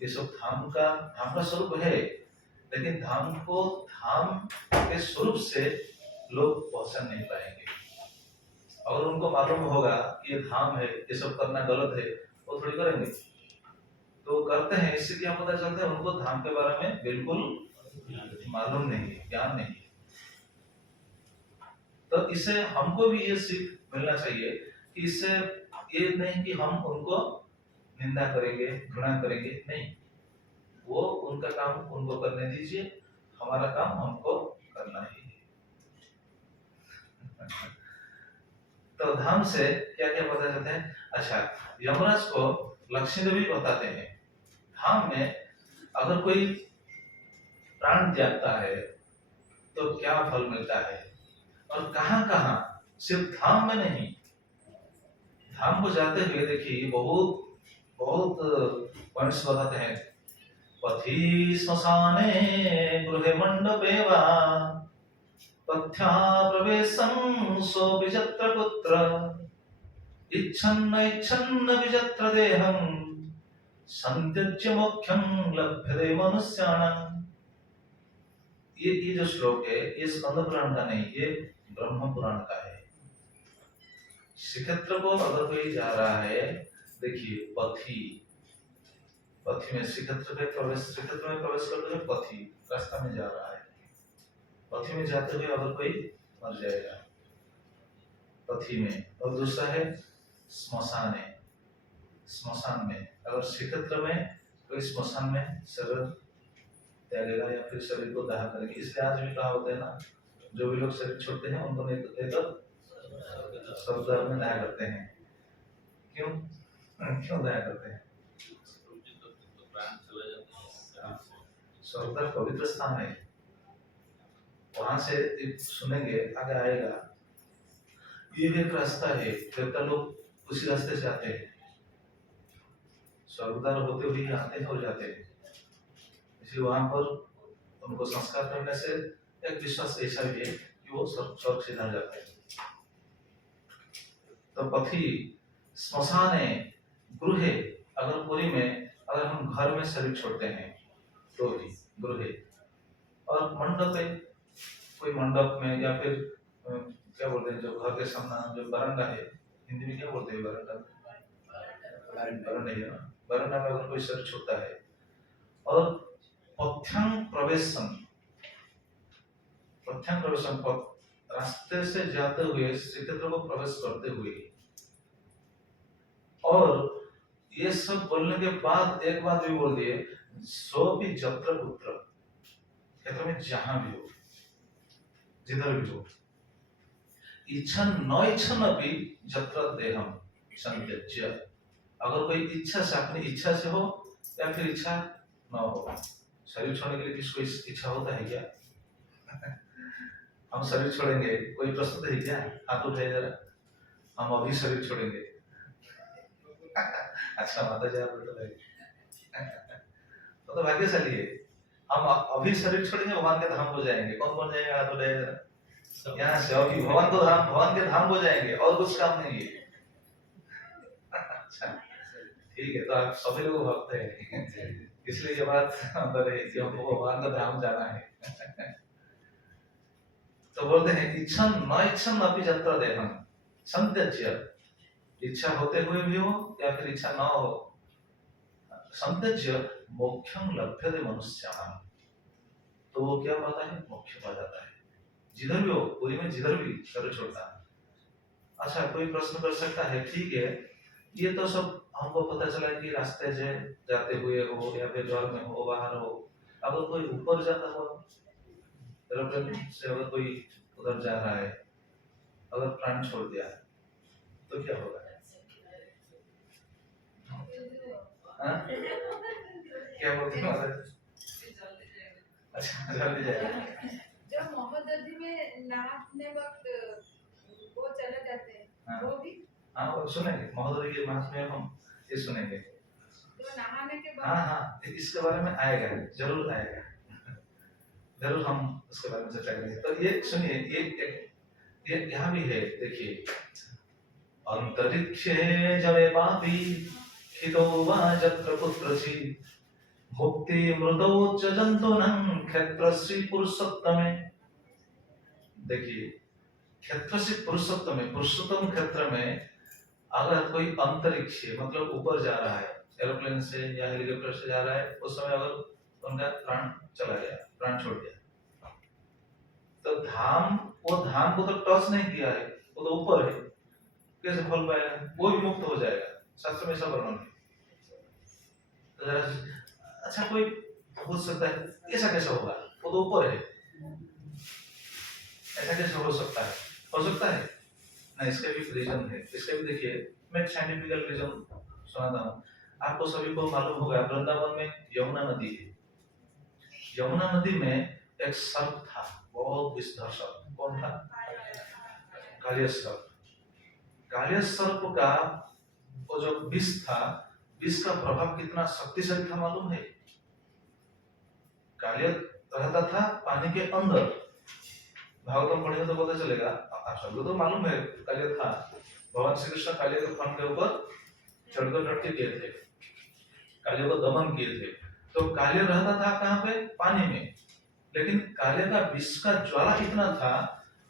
ये सब धाम का स्वरूप है, लेकिन धाम को धाम के स्वरूप से लोग पहचान नहीं पाएंगे। अगर उनको मालूम होगा कि ये धाम है, ये सब करना गलत है, वो थोड़ी करेंगे। तो करते हैं, इससे क्या पता चलता है? उनको धाम के बारे में बिल्कुल मालूम नहीं है, ज्ञान नहीं है। तो इससे हमको भी ये सीख मिलना चाहिए कि इससे ये नहीं कि हम उनको निंदा करेंगे, घृणा करेंगे, नहीं, वो उनका काम उनको करने दीजिए, हमारा काम हमको करना ही है। तो धाम से क्या क्या पता चलता है? अच्छा, यमराज को लक्ष्मी देवी बताते हैं, धाम में अगर कोई प्राण त्यागता है तो क्या फल मिलता है, और कहां कहां, सिर्फ धाम में नहीं, धाम को जाते हुए देखिए बहुत बहुत पॉइंट्स बताते हैं। पथि श्मशाने गृहे मंडपे वा पथ्या प्रवेशं सोऽपि यत्र कुत्र इच्छन्न विजत्र देहं संत्यज्य मोक्षं लभ्यते मनुष्याणाम्। ये जो श्लोक है, ये स्कंद पुराण का नहीं, ये ब्रह्म पुराण का है। श्रीक्षेत्र को अगर कोई जा रहा है, देखिए पथि में श्रीक्षेत्र में प्रवेश करते हुए पथि रास्ता में जा रहा है, पथि में जाते हुए अगर कोई मर जाएगा पथि में, और दूसरा है स्मशान में अगर श्रीक्षेत्र में कोई स्मशान में शरीर त्यागेगा या फिर शरीर को दाह करेंगे। इसलिए आज भी कहा होता है ना, जो भी लोग शरीर छोड़ते हैं उनको लेकर स्वर्ग में दाह करते हैं। क्यों दाह करते हैं? स्वर्ग पवित्र स्थान है, वहां से सुनेंगे, आगे आएगा, ये भी एक रास्ता है, देवता लोग उसी रास्ते से आते हैं, स्वर्गद्वार होते हुए आते हैं और जाते हैं। इसलिए वहां पर उनको संस्कार करने से एक विश्वास ऐसा भी है कि वो स्वर्ग से जा जाते हैं। तो पथि श्मशाने गृहे, अगर पुरी में अगर हम घर में शरीर छोड़ते हैं तो भी गृहे, और मंडप है, कोई मंडप में या फिर क्या बोलते हैं, जो घर के सामने जो बरामदा है, हिंदी में क्या बोलते हैं बरामदा है ना, बरामदा में अगर कोई शरीर छोड़ता है, और पथ्यं प्रवेशं रास्ते से जाते हुए श्रीक्षेत्र को प्रवेश करते हुए, और ये सब बोलने के बाद एक बात भी बोल दिए, सो भी जत्र पुत्र, क्षेत्र में जहां भी हो, जिधर भी हो, इच्छन न इच्छन अभी जत्र देहम संत्यज्य, अगर कोई इच्छा से, अपनी इच्छा से हो या फिर इच्छा न हो, शरीर छोड़ने के लिए किसको इच्छा होता है क्या? हम शरीर छोड़ेंगे, कोई प्रश्न है क्या? हाथ उठाइए जरा, हम अभी शरीर छोड़ेंगे। अच्छा, माता जी तो भाग्यशाली है, हम अभी शरीर छोड़ेंगे, भगवान के धाम को जाएंगे। कौन कौन जाएंगे? हाथ उठाइए जरा। यहाँ से अभी भवन को धाम, भवन के धाम हो जाएंगे और कुछ काम नहीं है। अच्छा ठीक है, तो आप सभी लोग भक्त हैं, इसलिए ये बात अंदर है कि हमको भगवान का धाम जाना है। तो बोलते हैं इच्छन न इच्छन अपि जत्र देहम संत्यज्य, इच्छा होते हुए भी हो या फिर इच्छा न हो, संत्यज्य मोक्षम लभ्यते मनुष्याणाम, तो वो क्या पाता है? मोक्ष पा जाता है। जिधर भी हो, पूरी में जिधर भी शरीर छोड़ता है। अच्छा कोई प्रश्न कर सकता है, ठीक है ये तो सब हमको पता चला कि रास्ते से जाते हुए हो या फिर घर में हो बाहर हो, अगर कोई ऊपर जाता हो एरोप्लेन से, अगर कोई उधर जा रहा है, अगर प्राण छोड़ दिया तो क्या होगा? हाँ? क्या बोलते हैं महाराज? अच्छा जल्दी जाएगा। जब मोहम्मद अली में नहाने वक्त वो चले जाते हैं, हाँ। वो भी हाँ वो सुनेंगे महोदय के महात्म्य में, हम ये सुनेंगे। जो नहाने के हाँ बाद हाँ इसके बारे में आएगा, जरूर आएगा, जरूर हम उसके बारे में चर्चा करेंगे। तो ये सुनिए, ये यहाँ भी है, देखिए अंतरिक्षे जले पापी हितो वा जत्र पुत्रसी मुक्ति मृदौ च जन्तूनां क्षेत्रस्य पुरुषोत्तमे। देखिए क्षेत्रस्य पुरुषोत्तमे, पुरुषोत्तम क्षेत्र में अगर कोई अंतरिक्ष मतलब ऊपर जा रहा है, एरोप्लेन से या हेलीकॉप्टर से जा रहा है, उस समय अगर उनका प्राण चला गया, प्राण छोड़ दिया, तो धाम, वो धाम को तो टच नहीं किया है, वो तो ऊपर है, कैसे खोल पाएगा? वो भी मुक्त हो जाएगा, शास्त्र में ऐसा वर्णन है। तो जरा अच्छा कोई पूछ सकता है ऐसा कैसे होगा, वो तो ऊपर है, ऐसा कैसे हो सकता है? हो सकता है ना, इसका भी रीजन है, इसका भी देखिए, मैं साइंटिफिकल रीजन सुनाता हूँ। आपको सभी को मालूम होगा वृंदावन में यमुना नदी है, यमुना नदी में एक सर्प था, बहुत विषधर सर्प। कौन था? कालिया सर्प। कालिया सर्प का वो जो विष था, विष का प्रभाव कितना शक्तिशाली था मालूम है? कालिया रहता था पानी के अंदर, भागवतम पढ़ेंगे तो पता चलेगा, आप सबको तो मालूम है कालिया था। भगवान श्री कृष्ण कालिया के फन के ऊपर चढ़कर नृत्य किए थे, कालिया को दमन किए थे। तो कालिया रहता था कहाँ पे? पानी में। लेकिन कालिया का विष का ज्वाला इतना था,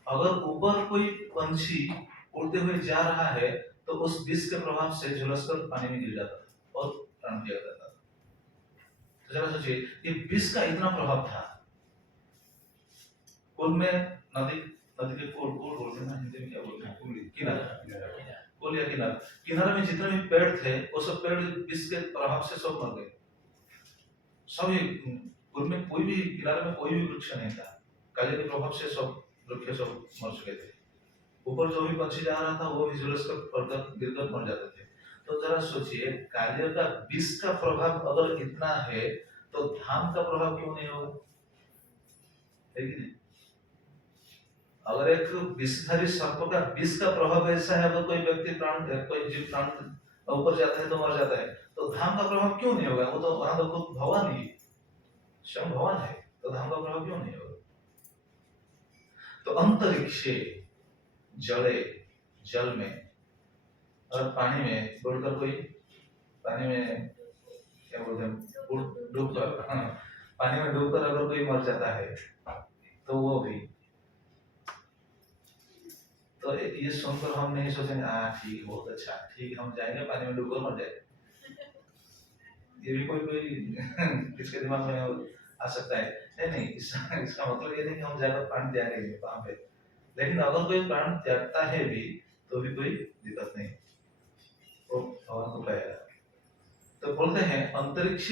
अगर ऊपर कोई पंछी उड़ते हुए जा रहा है तो उस विष के प्रभाव से झुलसकर पानी में गिर जाता था और प्राण त्याग जाता था। तो जरा सोचिए, ये विष का इतना प्रभाव था। कुल में नदी, नदी के कुल बोलते हैं हिंदी में क्या बोलते हैं? किनारा, कुल या किनारा, किनारे में जितने भी पेड़ थे वो सब पेड़ विष के प्रभाव से सब मर गए। सभी कुल में कोई भी, किनारे में कोई भी वृक्ष नहीं था, कालिया के प्रभाव से सब वृक्ष सब मर चुके थे। ऊपर जो भी पक्षी जा रहा था वो भी झुलसकर गिरकर मर जाते थे। तो जरा सोचिए, कालिया का विष का प्रभाव अगर इतना है तो धाम का प्रभाव क्यों नहीं होगा? है कि नहीं? अगर एक विषधारी सर्प का विष का प्रभाव ऐसा है, अगर कोई व्यक्ति प्राण, कोई जीव प्राण ऊपर जाता है तो मर जाता है, तो धाम का प्रभाव क्यों नहीं होगा? वो तो वहां तो खुद भगवान ही, स्वयं भगवान है, तो धाम का प्रभाव क्यों नहीं होगा? तो अंतरिक्षे जले, जल में और पानी में बुड़कर, कोई पानी में क्या बोलते हैं, डूबकर, पानी में डूबकर अगर कोई मर जाता है तो वो भी, तो ये सुनकर हम नहीं सोचेंगे ठीक, बहुत अच्छा, ठीक, हम जाएंगे पानी में डूबकर मर जाएंगे। ये भी कोई किसके दिमाग में आ सकता है? नहीं, इसका मतलब ये नहीं कि हम जाकर प्राण त्यागेंगे वहां पे। लेकिन अगर कोई प्राण त्यागता है भी तो भी कोई दिक्कत नहीं, वो भगवान को पाएगा। तो बोलते हैं अंतरिक्ष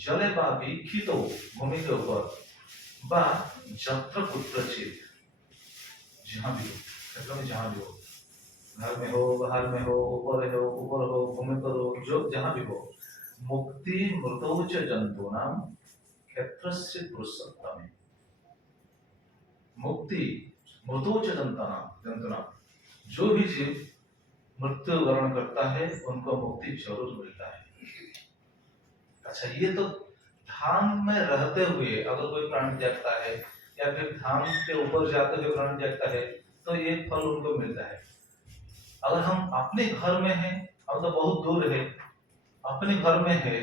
जले बापी खितो, भूमि के ऊपर, बा जत्र कुत्रचित, जहां भी हो, क्षेत्र में जहां भी हो, घर में हो, बाहर में हो, ऊपर हो, भूमि पर हो, जो जहां भी हो, मुक्ति मृतौ च जंतूनां क्षेत्रस्य पुरुषोत्तमे। मुक्ति मृतौ च जंतूनां, जो भी जीव मृत्यु वर्ण करता है उनको मुक्ति जरूर मिलता है। अच्छा, ये तो धाम में रहते हुए अगर कोई प्राण त्यागता है या फिर धाम के ऊपर जाते हुए प्राण जाता है तो ये फल उनको मिलता है। अगर हम अपने घर में हैं, हम तो बहुत दूर है, अपने घर में है,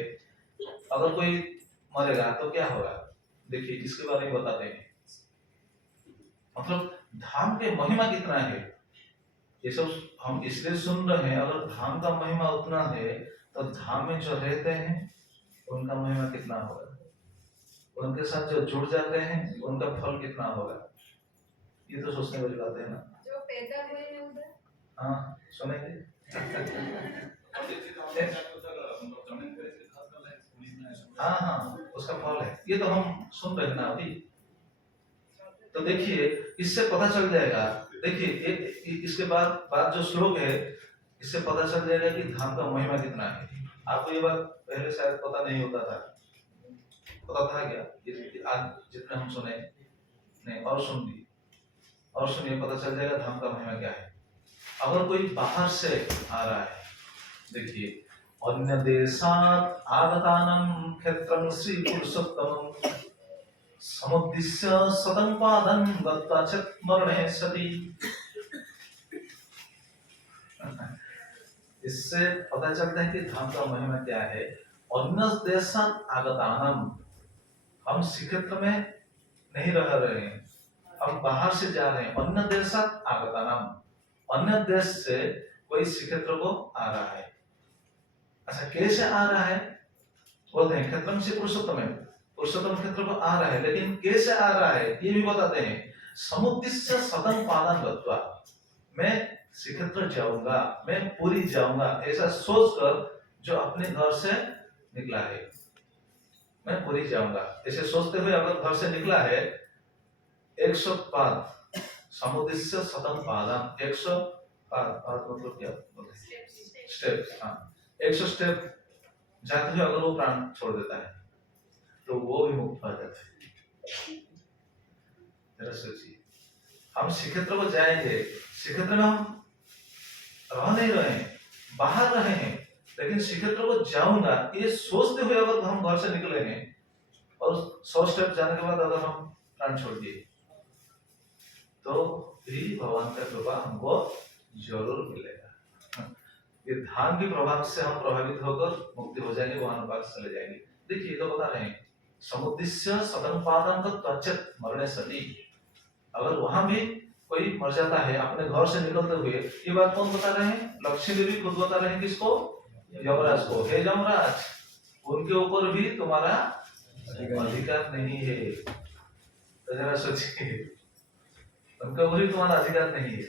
अगर कोई मरेगा तो क्या होगा, देखिए इसके बारे में बताते हैं। मतलब धाम के महिमा कितना है, ये सब हम इसलिए सुन रहे हैं। अगर धाम का महिमा उतना है तो धाम में जो रहते हैं उनका महिमा कितना होगा, उनके साथ जो जुड़ जाते हैं उनका फल कितना होगा, ये तो सोचने वाली बात है ना। जो पैदा हुए हैं उधर, हाँ सुनेंगे। हाँ हाँ उसका फल है, ये तो हम सुन रहे हैं ना अभी। तो देखिए इससे पता चल जाएगा, देखिए इसके बाद जो श्लोक है इससे पता चल जाएगा कि धाम का महिमा कितना है। आपको ये बात पहले शायद पता नहीं होता था, पता था क्या? आज जितने हम सुने नहीं, और सुनिए पता चल जाएगा धाम का महिमा क्या है। अगर कोई बाहर से आ रहा है, देखिए अन्य देशात् आगतानं क्षेत्रं श्री पुरुषोत्तमं समुद्दिश्य सतं पादं गत्वा च मरणे सति। इससे पता चलता है कि धाम का महिमा क्या है। अन्य देशात् आगतानं, हम श्रीक्षेत्र में नहीं रह रहे हैं, हम बाहर से जा रहे हैं। अन्य देशात् आगतानं, अन्य देश से कोई श्रीक्षेत्र को आ रहा है। अच्छा कैसे आ रहा है, बोलते हैं क्षेत्रम से पुरुषोत्तम क्षेत्र को आ रहा है, लेकिन कैसे आ रहा है ये भी बताते हैं। समुद्दिश्य सदन पादन गत्वा, मैं श्रीक्षेत्र जाऊंगा, मैं पूरी जाऊंगा, ऐसा सोचकर जो अपने घर से निकला है, मैं पूरी जाऊंगा ऐसे सोचते हुए अगर घर से निकला है, 100 पाद, समुद्दिश्य सदन पादन, 100 पाद मतलब क्या स्टेप, हाँ 100 स्टेप जाते हुए अगर वो प्राण छोड़ देता है तो वो भी मुक्त हो जाता है। जरा सोचिए, हम श्रीक्षेत्र को जाएंगे, श्रीक्षेत्र में हम रह नहीं रहे हैं, बाहर रहे हैं, लेकिन श्रीक्षेत्र को जाऊंगा ये सोचते हुए अगर हम घर से निकलेंगे और 100 स्टेप जाने के बाद अगर हम प्राण छोड़ दिए तो भी भगवान का कृपा हमको जरूर मिलेगा। ये धाम के प्रभाव से हम प्रभावित होकर मुक्ति हो जाएंगे, वहां पास चले जाएंगे। देखिए तो बता रहे हैं समुद्दिश्य सदन पादन त्वचत मरणे सति। अगर वहां भी कोई मर जाता है अपने घर से निकलते हुए, ये बात कौन बता रहे हैं? लक्ष्मी देवी खुद बता रहे हैं किसको? यमराज को। हे यमराज, उनके ऊपर भी तुम्हारा अधिकार नहीं है। तो जरा सोचिए, उनके ऊपर भी तुम्हारा अधिकार नहीं है।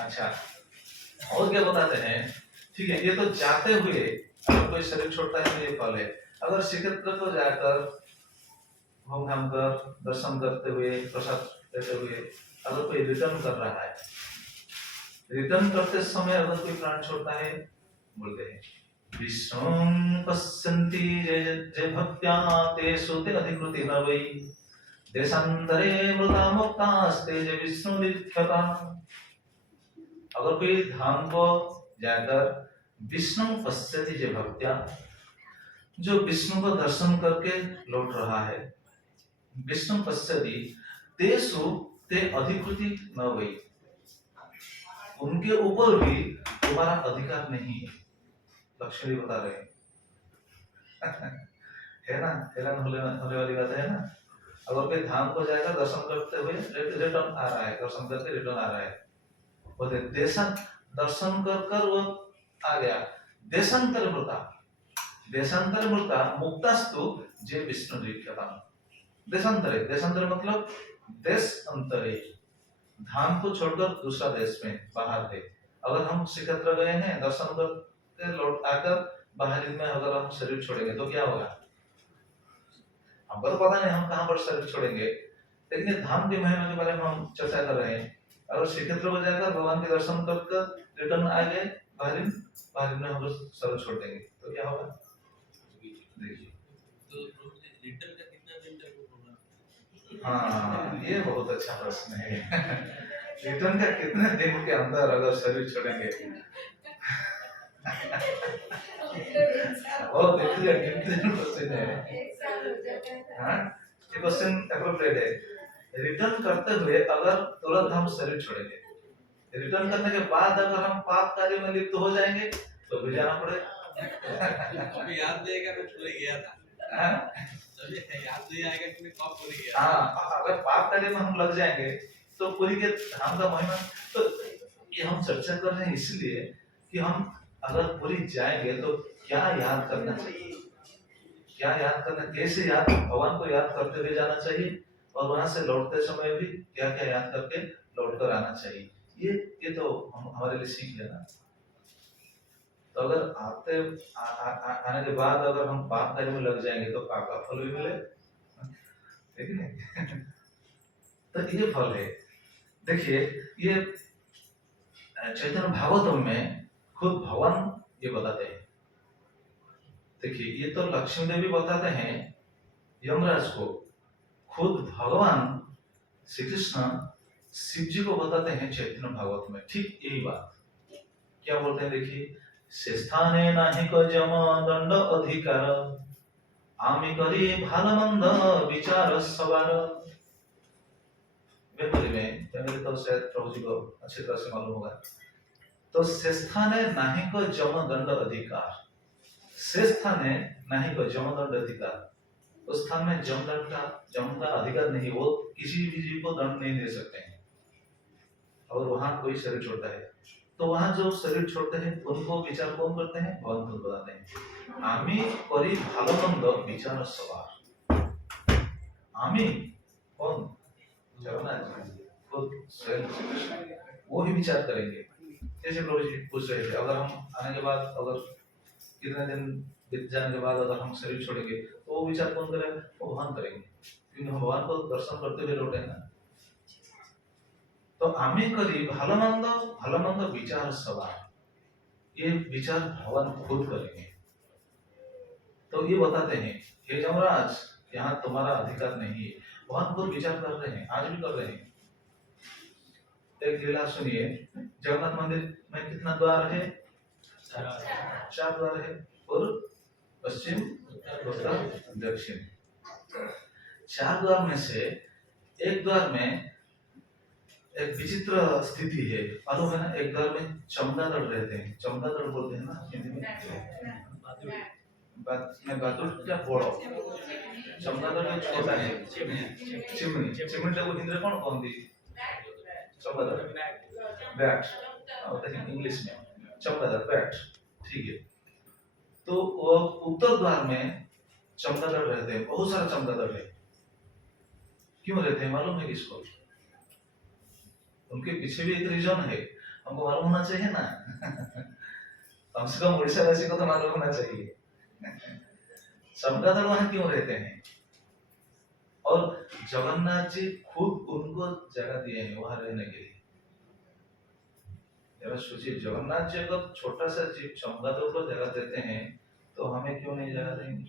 अच्छा और क्या बताते हैं? ठीक है, ये तो जाते हुए अगर कोई शरीर छोड़ता है तो ये फल है। अगर श्रीक्षेत्र को जाकर घूम घाम कर दर्शन करते हुए प्रसाद लेते हुए अगर कोई रिटर्न कर रहा है, रिटर्न करते समय अगर कोई प्राण छोड़ता है, बोलते हैं विष्णुं पश्यन्ति ये भक्त्या तेषु ते अधिकृति न वै देशान्तरे मृता मुक्तास्ते ये विष्णु दीक्षता। अगर कोई धाम को जाकर विष्णु पश्यति ये भक्त्या, जो विष्णु को दर्शन करके लौट रहा है, विष्णु पश्यति तेषु ते अधिकृति न वै, उनके ऊपर भी तुम्हारा अधिकार नहीं है। लक्ष्मी बता रहे हैं है ना, हैरान होने वाली बात है ना। अगर कोई धाम को जाकर दर्शन करते हुए रिटर्न आ रहा है, दर्शन करके रिटर्न आ रहा है, बोलते दर्शन कर वो आ गया, देशांतर मृता मुक्तास्तु जे विष्णु दीक्षता। देशांतरे मतलब देश अंतरे, धाम को छोड़कर दूसरा देश में बाहर थे। अगर हम श्रीक्षेत्र गए हैं, दर्शन करके लौट आकर बाहर में अगर हम शरीर छोड़ेंगे तो क्या होगा? हमको तो पता नहीं हम कहाँ पर शरीर छोड़ेंगे, लेकिन ये धाम के महिमा के बारे में हम चर्चा कर रहे हैं। अगर श्रीक्षेत्र को जाकर भगवान के दर्शन करके रिटर्न आ गए, बाहर में हम लोग शरीर छोड़ देंगे तो क्या होगा? देखिए रिटर्न का कितना दिन तक होगा? हाँ ये बहुत अच्छा प्रश्न है रिटर्न का कितने दिन के अंदर अगर शरीर छोड़ेंगे? बहुत क्वेश्चन है। हाँ ये क्वेश्चन एप्रोप्रिएट है। रिटर्न करते हुए अगर तुरंत हम शरीर छोड़ेंगे, रिटर्न करने के बाद अगर हम पाप कार्य में लिप्त हो जाएंगे तो भी जाना पड़ेगा। अभी याद नहीं आएगा मैं पूरी गया था, हाँ? अभी याद नहीं आएगा कि मैं कब पूरी गया। हाँ, अगर पाप कार्य में हम लग जाएंगे तो पूरी के धाम का महिमा, तो ये हम चर्चा कर रहे हैं इसलिए कि हम अगर पूरी जाएंगे तो क्या याद करना चाहिए, क्या याद करना, कैसे याद, भगवान को याद करते हुए जाना चाहिए और वहां से लौटते समय भी क्या क्या याद करके लौट कर आना चाहिए। ये तो हम हमारे लिए सीख लेना। तो अगर आने के बाद अगर हम पाप कार्य में लग जाएंगे तो पाप का फल भी मिले, ठीक है। तो ये फल है। देखिए ये चैतन्य भागवतम में खुद भगवान ये बताते हैं। देखिए ये तो लक्ष्मी देवी बताते हैं यमराज को, खुद भगवान श्री कृष्ण शिव जी को बताते हैं चैतन्य भागवत में ठीक यही बात। क्या बोलते हैं देखिए, से स्थाने नाही को जम दंड अधिकार, आमी करी भाल मंद विचार सवार। बंगाली में, बंगाली तो शायद प्रभु जी को अच्छी तरह से मालूम होगा। तो से स्थाने नाही को जम दंड अधिकार, से स्थाने नाही को जम दंड अधिकार, उस स्थान में जम का अधिकार नहीं, वो किसी भी जीव को दंड नहीं दे सकते हैं। और वहां कोई शरीर छोड़ता है तो वहां जो शरीर छोड़ते हैं उनको विचार कौन करते हैं, भगवान खुद बताते हैं। आमी करी भालो मंद विचार सवार। आमी कौन, जगन्नाथ खुद स्वयं वो ही विचार करेंगे। जैसे प्रभु जी पूछ रहे थे, अगर हम आने के बाद अगर कितने दिन बीत जाने के बाद अगर हम शरीर छोड़ेंगे तो वो विचार कौन करेगा, वो भगवान करेंगे, क्योंकि हम भगवान को दर्शन करते हुए लौटे ना। तो आमी करी भालो मंद विचार सवार, ये विचार भगवान खुद करेंगे। तो ये बताते हैं हे यमराज यहाँ तुम्हारा अधिकार नहीं है, भगवान खुद विचार कर रहे हैं, आज भी कर रहे हैं। एक लीला सुनिए, जगन्नाथ मंदिर में कितना द्वार है, 4 द्वार है, पूर्व पश्चिम उत्तर दक्षिण। 4 द्वार में से एक द्वार में एक विचित्र स्थिति है, मालूम है ना। एक द्वार में चमगादड़ रहते हैं, चमगादड़ बोलते हैं ना हिंदी में, बातुल क्या बोड़ो, चमगादड़ जो छोटा है, चिमनी को हिंदी कौन कौन दी, चमगादड़ बैट, और इंग्लिश में चमगादड़ बैट, ठीक है। तो वो उत्तर द्वार में चमगादड़ रहते हैं, बहुत सारा चमगादड़ है। क्यों रहते हैं मालूम है किसको, उनके पीछे भी एक रीजन है, हमको मालूम होना चाहिए ना। कम से कम उड़ीसा वासी को तो मालूम होना चाहिए चमगादड़ वहां क्यों रहते हैं। और जगन्नाथ जी खुद उनको जगह दिए हैं वहां रहने के लिए। जरा सोचिए, जगन्नाथ जी अगर छोटा सा जीव चमगादड़ को जगह देते हैं तो हमें क्यों नहीं जगह देंगे,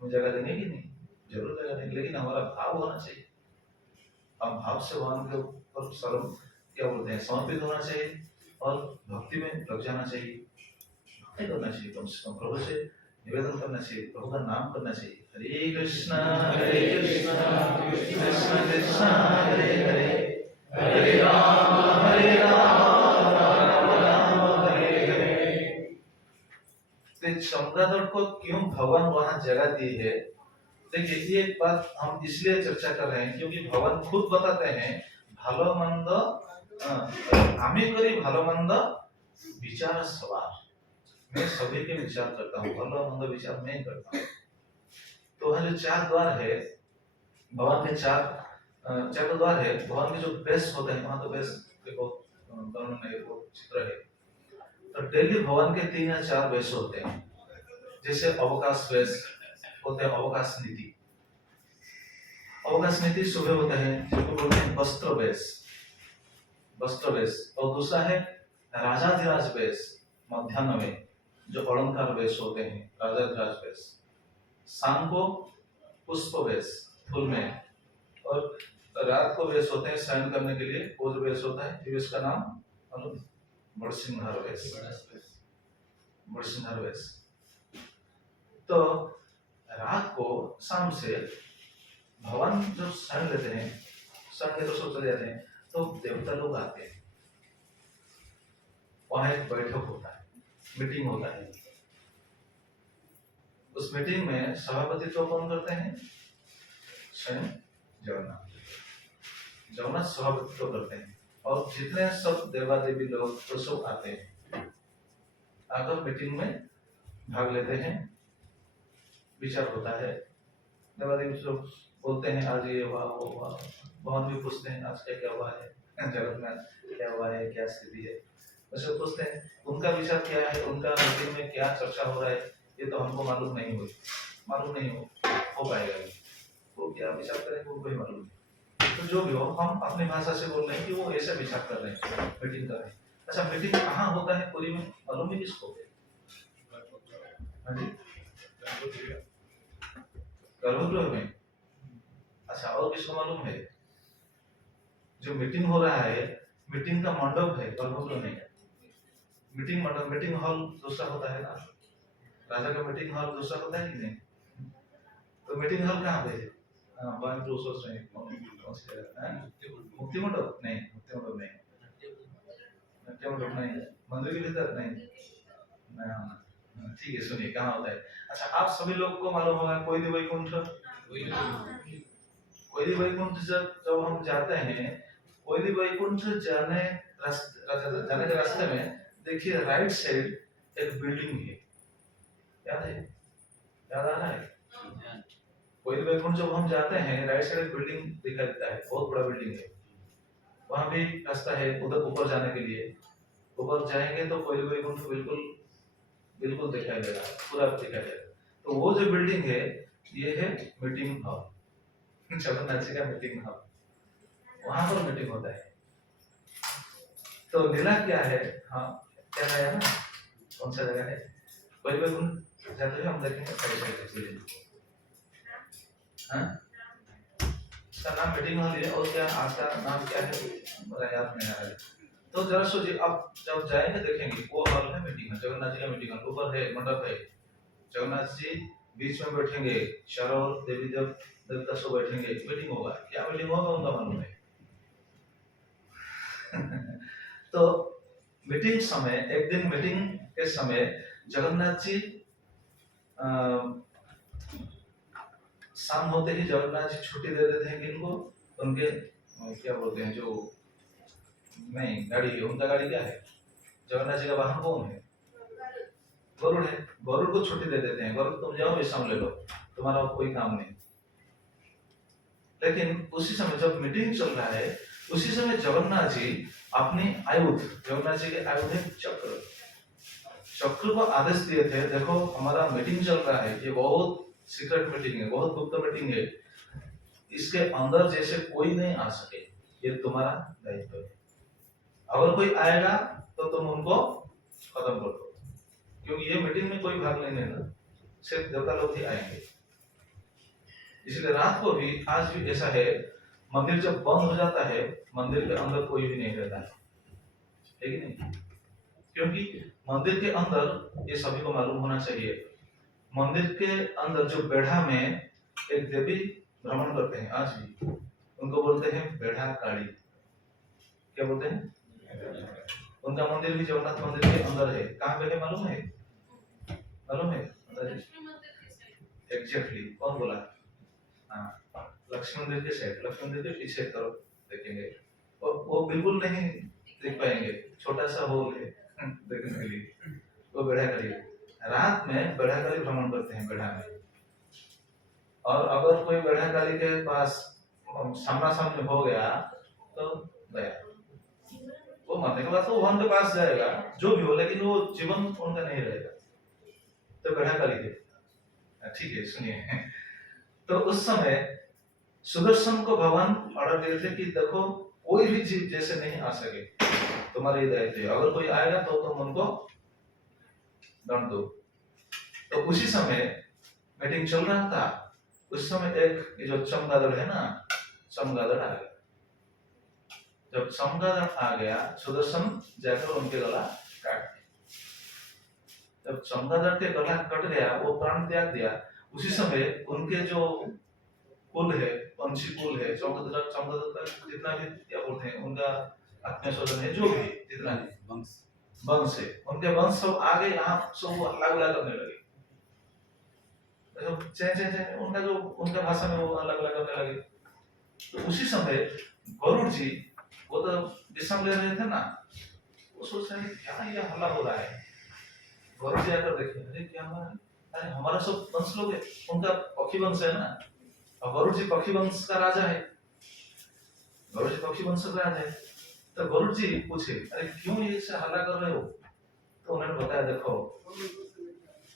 हमें जगह देंगे कि नहीं, जरूर जगह देंगे, लेकिन हमारा भाव होना चाहिए। हम भाव से भगवान के ऊपर सर्व क्या बोलते हैं समर्पित होना चाहिए और भक्ति में लग जाना चाहिए, भक्ति करना चाहिए, कम से कम प्रभु से निवेदन करना चाहिए, प्रभु का नाम करना चाहिए। हरे कृष्णा कृष्ण कृष्ण हरे हरे, हरे राम राम राम हरे हरे। तो चमगादड़ को क्यों भगवान वहां जगह दी है, देखिए ये बात हम इसलिए चर्चा कर रहे हैं क्योंकि भगवान खुद बताते हैं भालो मंद आमी करी भालो मंद विचार सवार, मैं सभी के विचार करता हूँ, भालो मंद विचार मैं करता हूँ। तो वहाँ जो 4 द्वार है, भगवान के 4 द्वार है, भगवान के जो बेस होते हैं, वहाँ तो बेस देखो दोनों में वो चित्र है। तो डेली भगवान के 3 या 4 बेस होते हैं, जैसे अवकाश बेस होते हैं, अवकाश नीति, अवकाश नीति सुबह होता है जिसको बोलते हैं वस्त्र बेस, और दूसरा है राजाधिराज बेस मध्याह्न में, जो अलंकार बेस होते हैं राजाधिराज बेस। शाम को पुष्प बेस फूल में, और रात को बेस होते हैं शयन करने के लिए, वो जो बेस होता है बेस का नाम बड़सिंहार बेस। तो रात को शाम से भगवान जब शरण लेते हैं, शरण लेकर सब चले जाते हैं, तो देवता लोग आते हैं, वहां एक बैठक होता है, मीटिंग होता है। उस मीटिंग में सभापतित्व कौन करते हैं? स्वयं जगन्नाथ। जगन्नाथ सभापतित्व करते हैं और जितने सब देवा देवी लोग तो सब आते हैं, आकर मीटिंग में भाग लेते हैं, विचार होता है। देवा देवी लोग बोलते हैं आज ये हुआ वो हुआ, भगवान भी पूछते हैं आज क्या हुआ है, जगत में क्या हुआ है, क्या स्थिति है, वैसे पूछते हैं उनका विचार क्या है, उनका मीटिंग में क्या चर्चा हो रहा है, ये तो हमको मालूम नहीं हो पाएगा, वो क्या विचार करेंगे उनको ही मालूम है। तो जो भी हो, हम अपनी भाषा से बोल रहे हैं कि वो ऐसा विचार कर रहे हैं, मीटिंग कर रहे हैं। अच्छा, मीटिंग कहाँ होता है पूरी में, मालूम है किसको? हाँ जी, गर्भगृह में। अच्छा, और किसको मालूम है? जो मीटिंग हो रहा है, मीटिंग का मंडप है, गर्भगृह नहीं है। मीटिंग मंडप, मीटिंग हॉल दूसरा होता है ना, राजा का मीटिंग हॉल दूसरा होता है कि नहीं? तो मीटिंग हॉल कहाँ पे है? वन टू सोच रहे हैं कौन सी जगह है? मुक्ति मंडप नहीं, मुक्ति मंडप नहीं, नाट्य मंडप नहीं, मंदिर के भीतर नहीं। ठीक है, सुनिए कहाँ होता है। अच्छा, आप सभी लोग को मालूम होगा कोई वैकुंठ, कोई वैकुंठ जब हम जाते हैं, कोई वैकुंठ जाने के रास्ते में देखिए राइट साइड एक बिल्डिंग है, याद है? याद आ रहा है? कोई वैकुंठ जब हम जाते हैं, राइट साइड एक बिल्डिंग दिखाई देता है, बहुत बड़ा बिल्डिंग है, वहां भी रास्ता है उधर ऊपर जाने के लिए। ऊपर जाएंगे तो कोई वैकुंठ बिल्कुल दिखाई देगा, पूरा दिखाई देगा। तो वो जो बिल्डिंग है, ये है मीटिंग हॉल, जगन्नाथ जी का मीटिंग हॉल, वहां पर मीटिंग होता है। तो लीला क्या है? हाँ, क्या है ना, कौन सा जगह है? कोई वैकुंठ जाते हुए हम देखेंगे साइड हाँ, इसका नाम मीटिंग हॉल है, और क्या आज का नाम क्या है मेरा याद नहीं आ रहा है। तो जरा सोचिए, आप जब जाएंगे देखेंगे वो हॉल है मीटिंग हॉल, जगन्नाथ जी का मीटिंग हॉल, ऊपर है मंडप है, जगन्नाथ जी बीच में बैठेंगे, चारों देवी देवता सब बैठेंगे, मीटिंग होगा। क्या मीटिंग होगा उनका मालूम है। तो मीटिंग समय, एक दिन मीटिंग के समय जगन्नाथ जी शाम होते ही जगन्नाथ जी छुट्टी दे देते हैं किनको? उनके क्या बोलते हैं जो नहीं गाड़ी है, उनका गाड़ी क्या है? जगन्नाथ जी का वाहन कौन है? गरुड़ है। गरुड़ को छुट्टी दे देते हैं, गरुड़ तुम जाओ विश्राम ले लो, तुम्हारा कोई काम नहीं। लेकिन उसी समय जब मीटिंग चल रहा है, उसी समय जगन्नाथ जी अपनी आयुध, जगन्नाथ जी के आयुध है चक्र को आदेश दिए थे, देखो हमारा मीटिंग चल रहा है, ये बहुत सीक्रेट मीटिंग है, बहुत गुप्त मीटिंग है, इसके अंदर जैसे कोई नहीं आ सके, ये तुम्हारा दायित्व है। अगर कोई आएगा तो तुम उनको खत्म कर दो, क्योंकि ये मीटिंग में कोई भाग नहीं लेना, सिर्फ देवता लोग ही आएंगे। इसलिए रात को भी, आज भी ऐसा है, मंदिर जब बंद हो जाता है, मंदिर के अंदर कोई भी नहीं रहता है कि नहीं? क्योंकि मंदिर के अंदर, ये सभी को मालूम होना चाहिए, मंदिर के अंदर जो बेढ़ा में एक देवी भ्रमण करते हैं आज भी, उनको बोलते हैं बेढ़ा काली। क्या बोलते हैं? उनका मंदिर भी जगन्नाथ मंदिर के अंदर है। कहाँ पे है मालूम है? मालूम है? एग्जैक्टली, कौन बोला? हाँ, लक्ष्मी मंदिर के साइड, लक्ष्मी मंदिर के पीछे तरफ देखेंगे, और वो बिल्कुल नहीं देख पाएंगे, छोटा सा होल है देखने के लिए, वो बेढ़ा काली। रात में बेढ़ा काली भ्रमण करते हैं बेढ़ा में, और अगर कोई बेढ़ा काली के पास सामना सामने हो गया तो गया, वो मरने के बाद तो भगवान के पास जाएगा जो भी हो, लेकिन वो जीवन उनका नहीं रहेगा। तो बेढ़ा काली है, ठीक है, सुनिए। तो उस समय सुदर्शन को भगवान ऑर्डर दिए थे कि देखो कोई भी जीव जैसे नहीं आ सके, तुम्हारे दायित्व है, अगर कोई आएगा तो तुम उनको दंड दो। तो उसी समय मीटिंग चल रहा था, उस समय एक ये जो चमगादड़ है ना, चमगादड़ आ गया। जब चमगादड़ आ गया, सुदर्शन जाकर उनके गला काट दिया। जब चमगादड़ के गला कट गया, वो प्राण त्याग दिया, उसी समय उनके जो कुल है, पंछी कुल है, चमगादड़ का जितना भी क्या बोलते हैं उनका आत्मीय स्वजन है, जो भी जितना भी वंश है, उनके वंश सब आगे यहाँ सब अलग अलग करने लगे। तो चे चे चे उनका जो उनका भाषा में वो अलग अलग करने लगे। तो उसी समय गरुड़ जी वो तो विश्राम ले रहे थे ना, वो सोच रहे क्या ये हल्ला हो रहा है। गरुड़ जी आकर देखे, अरे क्या हुआ है? अरे हमारा सब वंश लोग है, उनका पक्षी वंश है ना, और गरुड़ जी पक्षी वंश का राजा है। गरुड़ जी पक्षी वंश का राजा है। तो गरुड़ जी पूछे, अरे क्यों ये से हल्ला कर रहे हो? तो उन्होंने बताया, देखो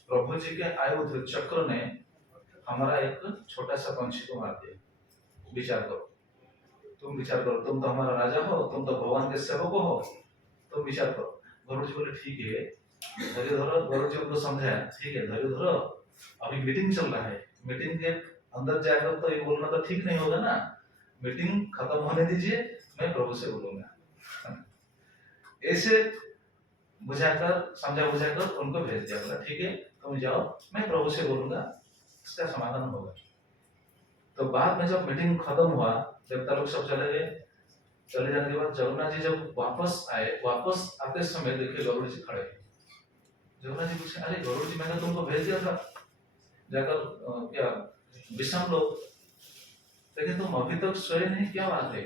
प्रभु जी के आयुध चक्र ने हमारा एक छोटा सा पंछी को मार दिया। विचार करो, तुम विचार करो, तुम तो हमारा राजा हो, तुम तो भगवान के सेवक हो, तुम विचार करो। गरुड़ जी बोले ठीक है, धैर्य धरो। गरुड़ जी उनको समझाया, ठीक है धैर्य धरो, अभी मीटिंग चल रहा है, मीटिंग के अंदर जाकर तो ये बोलना तो ठीक नहीं होगा ना, मीटिंग खत्म होने दीजिए, मैं प्रभु से बोलूंगा। ऐसे बुझाकर समझा बुझाकर उनको भेज दिया, बोला ठीक है तुम जाओ, मैं प्रभु से बोलूंगा, इसका समाधान होगा। तो बाद में जब मीटिंग खत्म हुआ, देवता लोग सब चले गए, चले जाने के बाद जगन्नाथ जी जब वापस आए, वापस आते समय देखे गरुड़ जी खड़े। जगन्नाथ जी पूछे, अरे गरुड़ जी मैंने तुमको भेज दिया था जाकर क्या विषम लोग, लेकिन तुम अभी तक सोए नहीं, क्या बात है?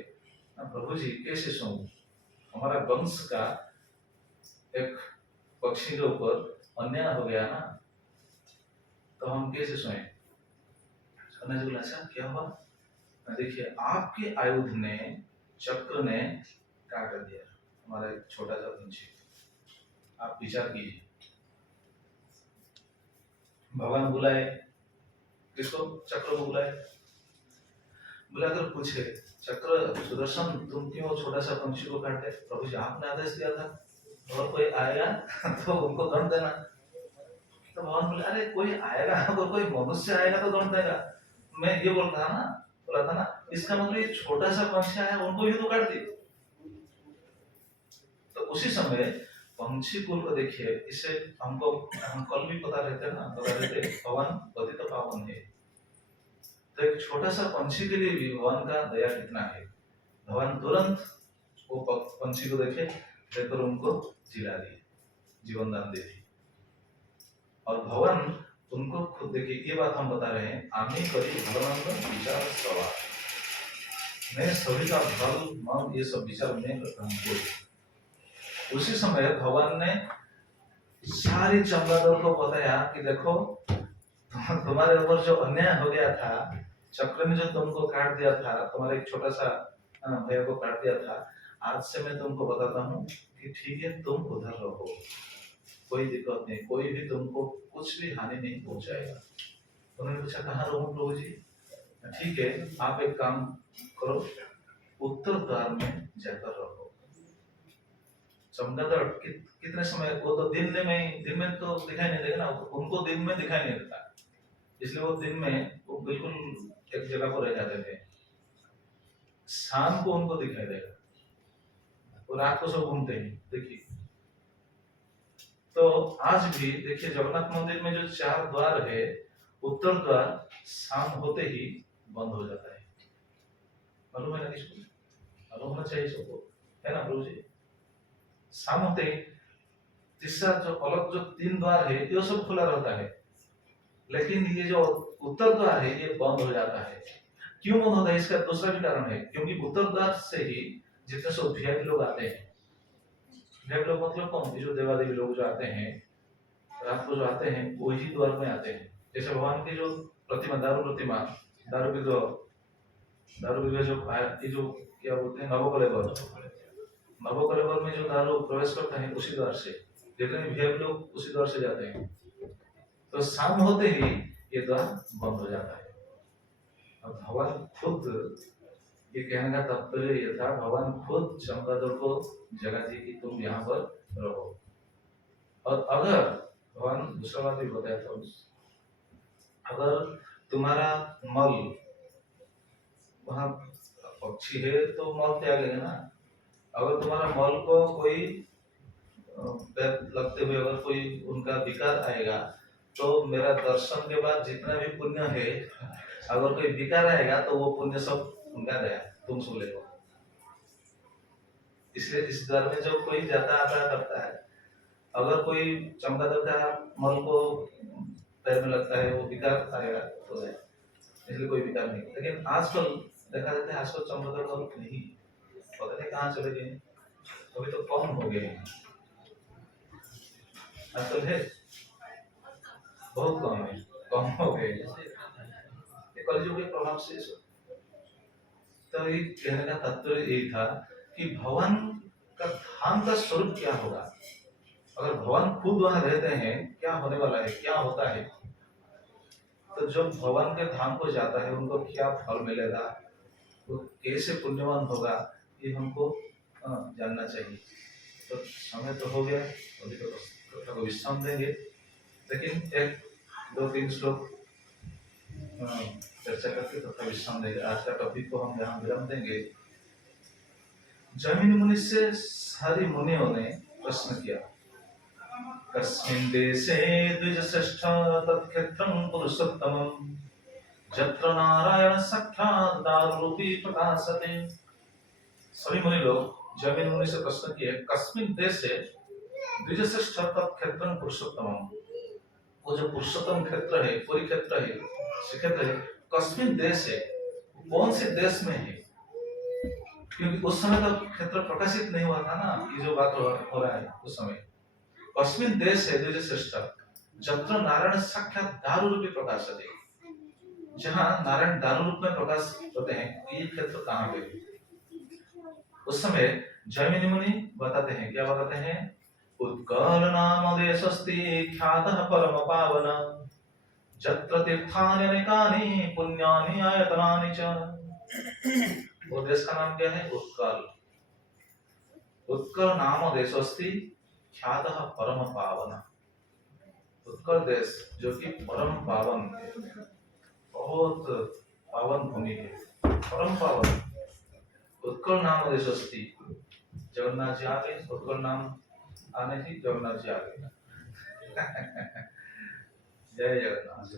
प्रभु जी कैसे सोऊं, हमारा वंश का एक पक्षी के ऊपर अन्याय हो गया ना, तो हम कैसे सोएं? जगन्नाथ जी बोला, अच्छा क्या हुआ? देखिए आपके आयुध ने चक्र ने काट दिया हमारा एक छोटा सा पंछी, आप विचार कीजिए। भगवान बुलाए किसको? चक्र को बुलाए, बुलाकर पूछे, चक्र सुदर्शन तुम क्यों छोटा सा पंछी को काटे? प्रभु जी आपने आदेश दिया था और कोई आएगा तो उनको दंड देना। तो भगवान बोले, अरे कोई आएगा, अगर कोई मनुष्य आएगा तो दंड देगा, मैं ये बोल रहा ना, बोला था ना, इसका मतलब ये छोटा सा पंछी आया उनको ही तो काट दी। तो उसी समय पंछी कुल को देखिए, इससे हमको हम कल भी पता रहते ना, बता रहते भगवान पतित पावन है। तो एक छोटा सा पंछी के लिए भी भगवान का दया कितना है। भगवान तुरंत वो पंछी को देखे, देखकर उनको जिला दिए, जीवन दान दे दी। और भगवान उनको खुद देखिए, ये बात हम बता रहे हैं, आमी करी भगवान विचार सवाल, मैं सभी का फल मन ये सब विचार नहीं करता हूँ। उसी समय भगवान ने सारी चमगादड़ को बताया कि देखो तुम्हारे ऊपर जो अन्याय हो गया था, चक्र ने जो तुमको काट दिया था, तुम्हारे एक छोटा सा भैया को काट दिया था, आज से मैं तुमको बताता हूँ कि ठीक है तुम उधर रहो, कोई दिक्कत नहीं, कोई भी तुमको कुछ भी हानि नहीं पहुंचाएगा। उन्होंने पूछा कहाँ रहूं प्रभु जी? ठीक है आप एक काम करो, उत्तर द्वार में जाकर रहो। चमगादड़ कितने समय, वो तो दिन में तो दिखाई नहीं देगा ना, उनको दिन में दिखाई नहीं देता, इसलिए वो दिन में वो बिल्कुल एक जगह पर रह जाते थे, शाम को उनको दिखाई देगा, वो रात को सब घूमते हैं। देखिए तो आज भी देखिए जगन्नाथ मंदिर में जो 4 द्वार है, उत्तर द्वार शाम होते ही बंद हो जाता है। मालूम है ना किसको? मालूम होना चाहिए सबको, है ना प्रभु जी? शाम होते ही तीसरा जो अलग जो 3 द्वार है ये सब खुला रहता है, लेकिन ये जो उत्तर द्वार है ये बंद हो जाता है। क्यों बंद होता है? इसका दूसरा भी कारण है, क्योंकि उत्तर द्वार से ही जितने सब वीआईपी लोग आते हैं, वीआईपी लोग मतलब कौन? जो देवादेवी लोग जो आते हैं, रात को जो आते हैं वही द्वार में आते हैं। जैसे भगवान की जो प्रतिमा, दारू विग्रह जो ये जो क्या बोलते हैं नवकलेवर में जो दारू प्रवेश करता है उसी द्वार से, जितने वीआईपी लोग उसी द्वार से जाते हैं। तो शाम होते ही ये द्वार बंद हो जाता है। अब भगवान खुद, ये कहने का तात्पर्य ये था, भगवान खुद चमगादड़ को जगह दी कि तुम यहाँ पर रहो। और अगर भगवान दूसरा बात भी बताया था, अगर तुम्हारा मल, वहाँ पक्षी है तो मल त्यागेगा ना, अगर तुम्हारा मल को कोई लगते हुए अगर कोई उनका विकार आएगा, तो मेरा दर्शन के बाद जितना भी पुण्य है अगर कोई बिका रहेगा तो वो पुण्य सब उनका गया, तुम सुन ले। इसलिए इस दर में जो कोई जाता आता करता है, अगर कोई चमगादड़ का मल को पैर में लगता है, वो विकार आएगा तो है, इसलिए कोई विकार नहीं। लेकिन आजकल देखा जाता है, आजकल चमगादड़ मल नहीं, पता नहीं कहाँ चले गए, अभी तो कम हो गए हैं, आजकल है बहुत कम है, कम हो गए ये कलयुग के प्रभाव से। तो ये कहने का तात्पर्य यही था कि भगवान का धाम का स्वरूप क्या होगा, अगर भगवान खुद वहां रहते हैं क्या होने वाला है, क्या होता है। तो जब भगवान के धाम को जाता है उनको क्या फल मिलेगा, वो कैसे पुण्यवान होगा, ये हमको जानना चाहिए। तो समय तो हो गया, अभी तो कथा को विश्राम देंगे, लेकिन एक दो तीन श्लोक चर्चा करके तथा विश्राम देंगे। आज का टॉपिक को हम यहाँ विराम देंगे। जैमिनि मुनि से सारी मुनियों ने प्रश्न किया, कस्मिन् देशे द्विजश्रेष्ठ तत्क्षेत्रं पुरुषोत्तमं यत्र नारायण साक्षात् दारुरूपी प्रकाशते। सभी मुनि लोग जैमिनि मुनि से प्रश्न किए, कस्मिन् देशे द्विजश्रेष्ठ तत्क्षेत्रं पुरुषोत्तमं, वो जो पुरुषोत्तम क्षेत्र है, पूरी क्षेत्र है, क्षेत्र है, कस्मिन् देशे, कौन से देश में है, क्योंकि उस समय तो क्षेत्र प्रकाशित नहीं हुआ था ना, ये जो बात हो रहा है उस समय। कस्मिन् देशे द्विजश्रेष्ठ यत्र नारायण साक्षात् दारु रूपी प्रकाशते, जहाँ नारायण दारु रूप में प्रकाश होते हैं, ये क्षेत्र कहाँ पे है। उस समय जैमिनि मुनि बताते हैं, क्या बताते हैं, उत्कल नाम देशस्ति ख्यातः परम पावन यत्र तीर्थानि अनेकानि पुण्यानि आयतनानि च। वो देश का नाम क्या है, उत्कल। उत्कल नाम देशस्ति ख्यातः परम पावन, उत्कल देश जो कि परम पावन है, बहुत पावन भूमि है, परम पावन। उत्कल नाम देशस्ति, जगन्नाथ जी आ गए, उत्कल नाम आने से जगन्नाथ जी आ गए। जय जगन्नाथ।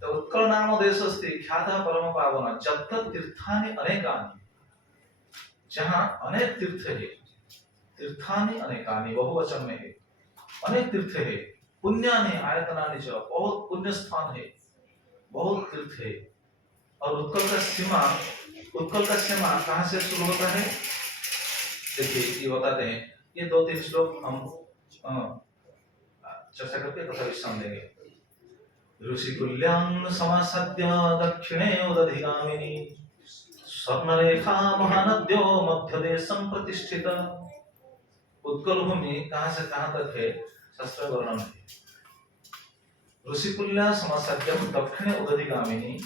तो उत्कल नाम देशस्ति ख्यातः परम पावन यत्र तीर्थानि अनेकानि, जहाँ अनेक तीर्थ है, तीर्थानि अनेकानि बहुवचन में है, अनेक तीर्थ है, पुण्यानि आयतनानि च, बहुत पुण्य स्थान है, बहुत तीर्थ है। और उत्कल का सीमा, उत्कल का सीमा कहाँ से शुरू होता है, देखिए ये बताते हैं, ये दो तीन श्लोक हम चर्चा करके तथा विश्राम देंगे। ऋषिकुल्यां समासद्य दक्षिणे उदधिगामिनी स्वर्णरेखा महानद्यो मध्यदेशं प्रतिष्ठित। उत्कल भूमि कहाँ से कहाँ तक है, शास्त्र वर्णन है। ऋषिकुल्या समासद्यम दक्षिणे उदधिगामिनी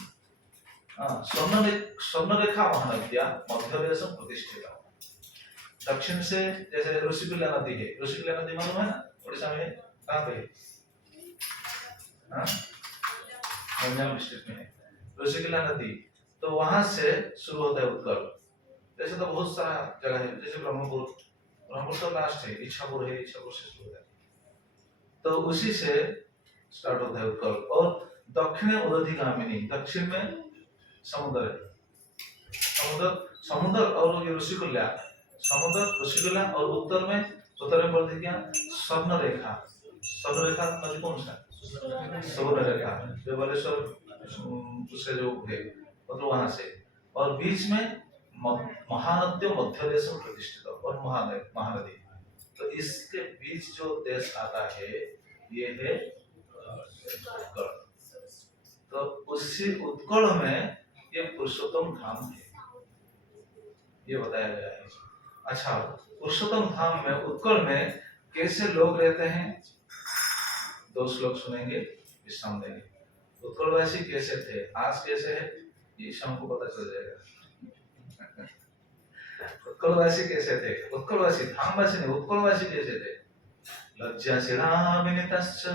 स्वर्णरेखा महानद्या मध्यदेशं प्रतिष्ठित। दक्षिण से जैसे ऋषिकुल्या नदी है, ऋषिकुल्या नदी मालूम है ना, उड़ीसा में कहाँ पे है, गंजाम डिस्ट्रिक्ट में है ऋषिकुल्या नदी। तो वहां से शुरू होता है उत्कल। जैसे तो बहुत सारा जगह है, जैसे ब्रह्मपुर, ब्रह्मपुर तो लास्ट है, इच्छापुर है, इच्छापुर से शुरू होता है, तो उसी से स्टार्ट होता है उत्कल। और दक्षिण उदधिगामिनी, दक्षिण में समुद्र है, समुद्र और ये ऋषिकुल्या, समुद्र ऋषिकुल्या, और उत्तर में बोलते क्या, स्वर्ण रेखा। स्वर्ण रेखा नदी कौन सा, स्वर्ण रेखा जो बलेश्वर उससे जो है मतलब वहां से, और बीच में महानद्यो मध्यदेश में प्रतिष्ठित और महानदी। तो इसके बीच जो देश आता है ये है उत्कल। तो उसी उत्कल में ये पुरुषोत्तम धाम है, ये बताया गया है। अच्छा, पुरुषोत्तम धाम में उत्कल में कैसे लोग रहते हैं, दो श्लोक सुनेंगे, विश्राम देंगे। उत्कलवासी कैसे थे, आज कैसे है, ये शाम को पता चल जाएगा। उत्कलवासी कैसे थे, उत्कलवासी धामवासी नहीं, उत्कलवासी कैसे थे। लज्जाशीला विनीतश्च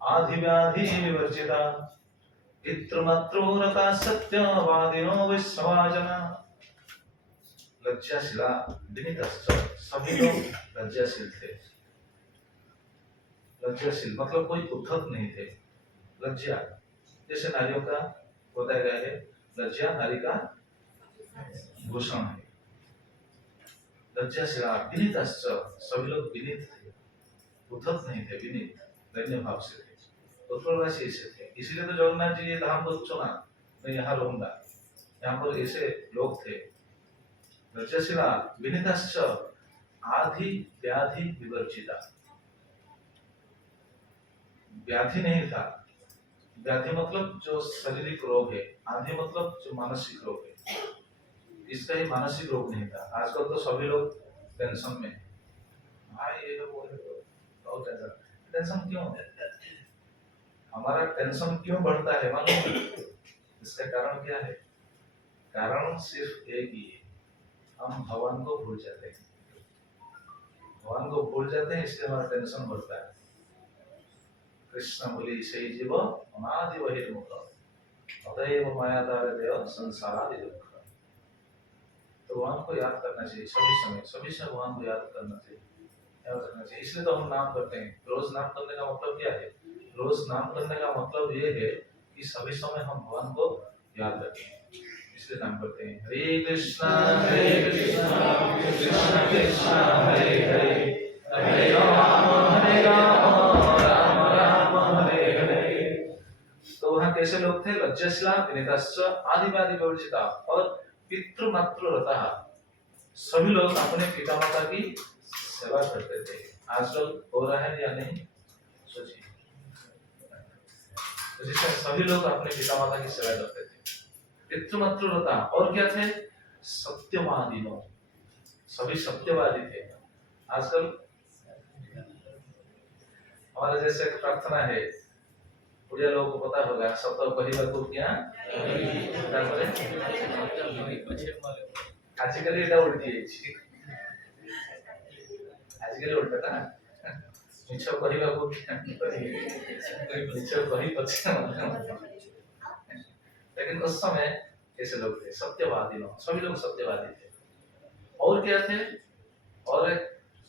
आधिव्याधि विवर्जिता पितृमात्रो रता सत्यवादिनो विश्ववाजना। लज्जाशीला विनीतश्च, सभी लोग लज्जाशील थे। लज्जाशील मतलब कोई उद्धत नहीं थे। लज्जा जैसे नारियों का बताया गया है, लज्जा नारी का भूषण है। लज्जाशीला विनीतश्च, सभी लोग विनीत थे, उद्धत नहीं थे, विनीत धन्य भाव से थे, उत्पलवासी ऐसे थे। इसीलिए तो जगन्नाथ जी ये धाम को चुना, मैं यहाँ रहूंगा, यहाँ पर ऐसे लोग थे। लज्जाशीला विनीतश्च आधि व्याधि विवर्जिता, व्याधि नहीं था, व्याधि मतलब जो शारीरिक रोग है, आधि मतलब जो मानसिक रोग है, इसका ही मानसिक रोग नहीं था। आजकल तो सभी लोग टेंशन में है, भाई ये लोग बहुत टेंशन क्यों है? हमारा टेंशन क्यों बढ़ता है मालूम है? इसका कारण क्या है? कारण सिर्फ एक ही है, हम भगवान को भूल जाते हैं। भगवान को भूल जाते हैं, इसलिए हमारा टेंशन बढ़ता है। कृष्ण बोली से जीव अनादि बहिर्मुख अतएव माया दारिद्र्य संसारादि दुख। तो भगवान को याद करना चाहिए सभी समय भगवान को याद करना चाहिए, याद रखना चाहिए। इसलिए तो हम नाम करते हैं। रोज नाम करने का मतलब क्या है? रोज नाम करने का मतलब ये है कि सभी समय हम भगवान को याद रखें, इसलिए नाम करते हैं। हरे कृष्णा कृष्णा कृष्णा हरे हरे, हरे राम राम राम हरे हरे। तो वहाँ कैसे लोग थे? लज्जाशीला विनीतश्च आदिव्याधि विवर्जिता और पितृमातृ रता, सभी लोग अपने पिता माता की सेवा करते थे। आजकल हो रहा है या नहीं सोचिए। सभी लोग अपने पिता माता की सेवा करते थे, पितृमातृ रता, और क्या थे? सत्यवादी लोग, सभी सत्यवादी थे। आजकल हमारे जैसे एक प्रार्थना है, उड़िया लोगों को पता होगा, सप्ताह परिवार को क्या आजकल এটা উল্টে গেছে, आजकल उल्टा ना मिछ कहବାକୁ मिछ कही पछे, लेकिन उस समय कैसे लोग थे? सत्यवादी लोग, सभी लोग सत्यवादी थे। और क्या थे? और एक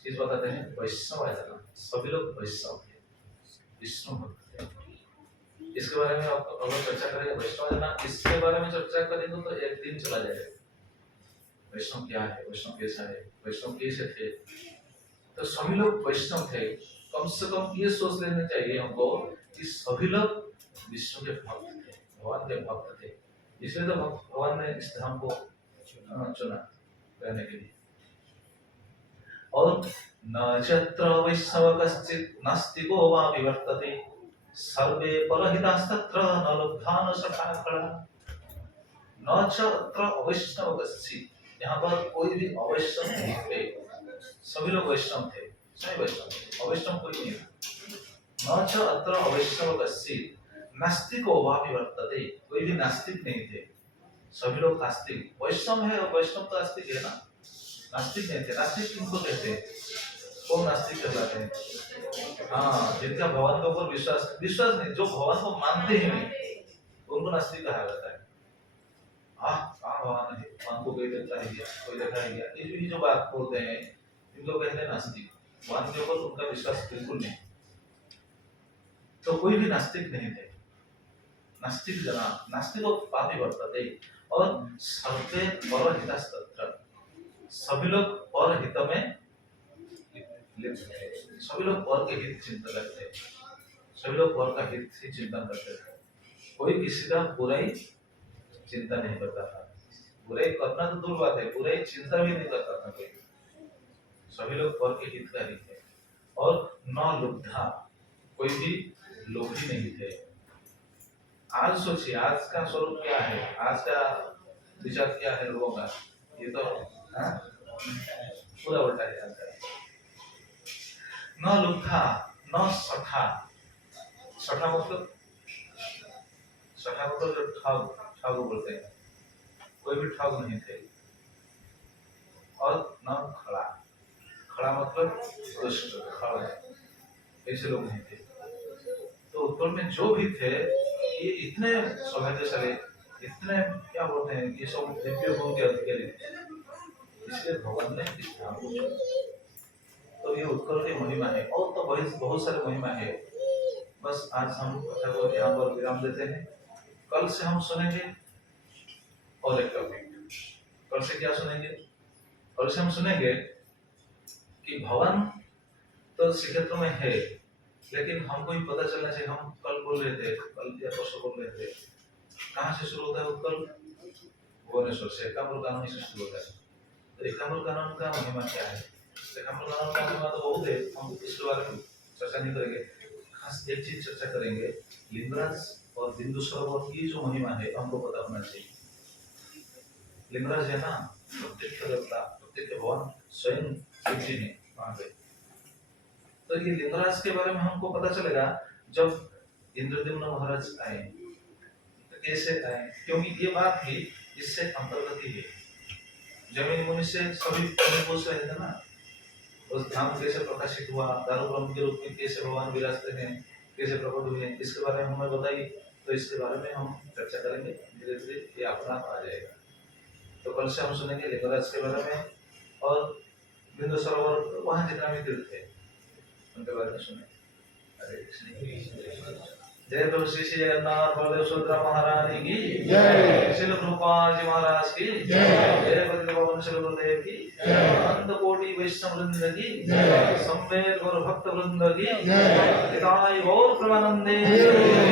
चीज बताते हैं, वैष्णव है ना, सभी लोग वैष्णव थे, विष्णु भक्त थे। इसके बारे में अगर चर्चा करेंगे वैष्णव है ना, इसके बारे में चर्चा करेंगे तो एक दिन चला जाएगा। वैष्णव क्या है, वैष्णव कैसा है, वैष्णव कैसे थे? तो सभी लोग वैष्णव थे। कम से कम ये सोच लेना चाहिए हमको कि सभी लोग विष्णु के भक्त थे, भगवान के भक्त थे। इसलिए तो भगवान ने इस धाम को चुना रहने के लिए। और न चत्र वैष्णव कश्चित् नास्तिको वा विवर्तते, सर्वे परहितास्तत्र न लुब्धा न सखा खड़ा। न चत्र वैष्णव कश्चित्, यहाँ पर कोई भी अवैष्णव नहीं थे, सभी लोग वैष्णव थे, सभी वैष्णव थे, अवैष्णव कोई नहीं था। न च अत्र अवैष्णव कश्चित् नास्तिको वा विवर्तते, कोई भी नास्तिक नहीं थे, सभी लोग आस्तिक। वैष्णव है और वैष्णव तो आस्तिक है ना, नास्तिक नहीं थे। नास्तिक किनको कहते हैं? कौन नास्तिक कहलाते हैं? हाँ, जिनका भगवान के ऊपर विश्वास नहीं, जो भगवान को मानते ही नहीं, उनको नास्तिक कहा जाता है। भगवान है, भगवान को कोई देखता है क्या, कोई देखा है क्या, ये जो बात बोलते हैं इनको कहते हैं नास्तिक। भगवान के ऊपर उनका विश्वास बिल्कुल नहीं। तो कोई भी नास्तिक नहीं थे, नास्तिक जना नास्तिको पापी वर्तते, और सर्वे परहितस्तत्र, सभी लोग पर हित में लिप्त थे, सभी लोग पर के हित चिंतन करते थे, सभी लोग पर का हित ही चिंतन करते थे। कोई किसी का बुराई चिंता नहीं करता था, बुराई करना तो दूर बात है, बुराई चिंता भी नहीं करता था कोई, सभी लोग पर के हित का ही थे। और न लुब्धा, कोई भी लोभी नहीं थे। आज सोचिए आज का स्वरूप क्या है, आज का विचार क्या है लोगों का, ये तो पूरा उल्टा है आज का। न लुब्धा न सठा, सठा मतलब जो ठग बोलते हैं, कोई भी ठग नहीं थे। और न खड़ा, खड़ा मतलब दुष्ट, खड़ा, ऐसे लोग नहीं थे। तो उत्तर में जो भी थे ये इतने सौभाग्यशाली, इतने क्या बोलते हैं, ये सब दिव्य गुण के अधिकारी थे, इसलिए भगवान ने इस धाम को चुना। तो ये उत्कल की महिमा है, और तो बहुत सारे महिमा है। बस आज हम कथा को यहाँ पर विराम देते हैं। कल से हम सुनेंगे और एक टॉपिक। कल से क्या सुनेंगे? कल से हम सुनेंगे कि भवन तो श्रीक्षेत्र में है, लेकिन हमको ही पता चलना चाहिए। हम कल बोल रहे थे, कल या परसों बोल रहे थे, कहाँ से शुरू होता है उत्कल? भुवनेश्वर से। एकाम्र कानून से शुरू होता है। तो एकाम्र कानून का महिमा क्या है? एकाम्र कानून का महिमा तो बहुत है, हम इसके बारे में चर्चा नहीं करेंगे। खास एक चीज चर्चा करेंगे, लिंगराज और बिंदु सरोवर की जो महिमा है हमको पता होना चाहिए। लिंगराज है ना, प्रत्येक देवता, प्रत्येक भगवान स्वयं शिव जी ने वहां पे। तो ये लिंगराज के बारे में हमको पता चलेगा जब इंद्रद्युम्न महाराज आए। तो कैसे आए? क्योंकि ये बात भी इससे अंतर्गत ही है। जमीन मुनि से सभी पूछ रहे थे ना, उस धाम कैसे प्रकाशित हुआ, दारू ब्रह्म के रूप में कैसे भगवान विराजते हैं, कैसे प्रकट हुए, इसके बारे में हमें बताइए। तो इसके बारे में हम चर्चा करेंगे, धीरे धीरे ये अपना आप आ जाएगा। तो कल से हम सुनेंगे लिंगराज के बारे में और बिंदु सरोवर वहां जितना भी तीर्थ है उनके बारे में सुने। हरे कृष्ण। जय प्रभु श्री श्री जगन्नाथ बलदेव सुभद्रा महारानी की जय। श्रील प्रभुपाद जी महाराज की जय। जय पतित पावन श्री गुरुदेव की जय। अनंत कोटि वैष्णव वृंद की जय। संवेद गुरु भक्त वृंद की जय। हिताय गौर प्रेमानंदे।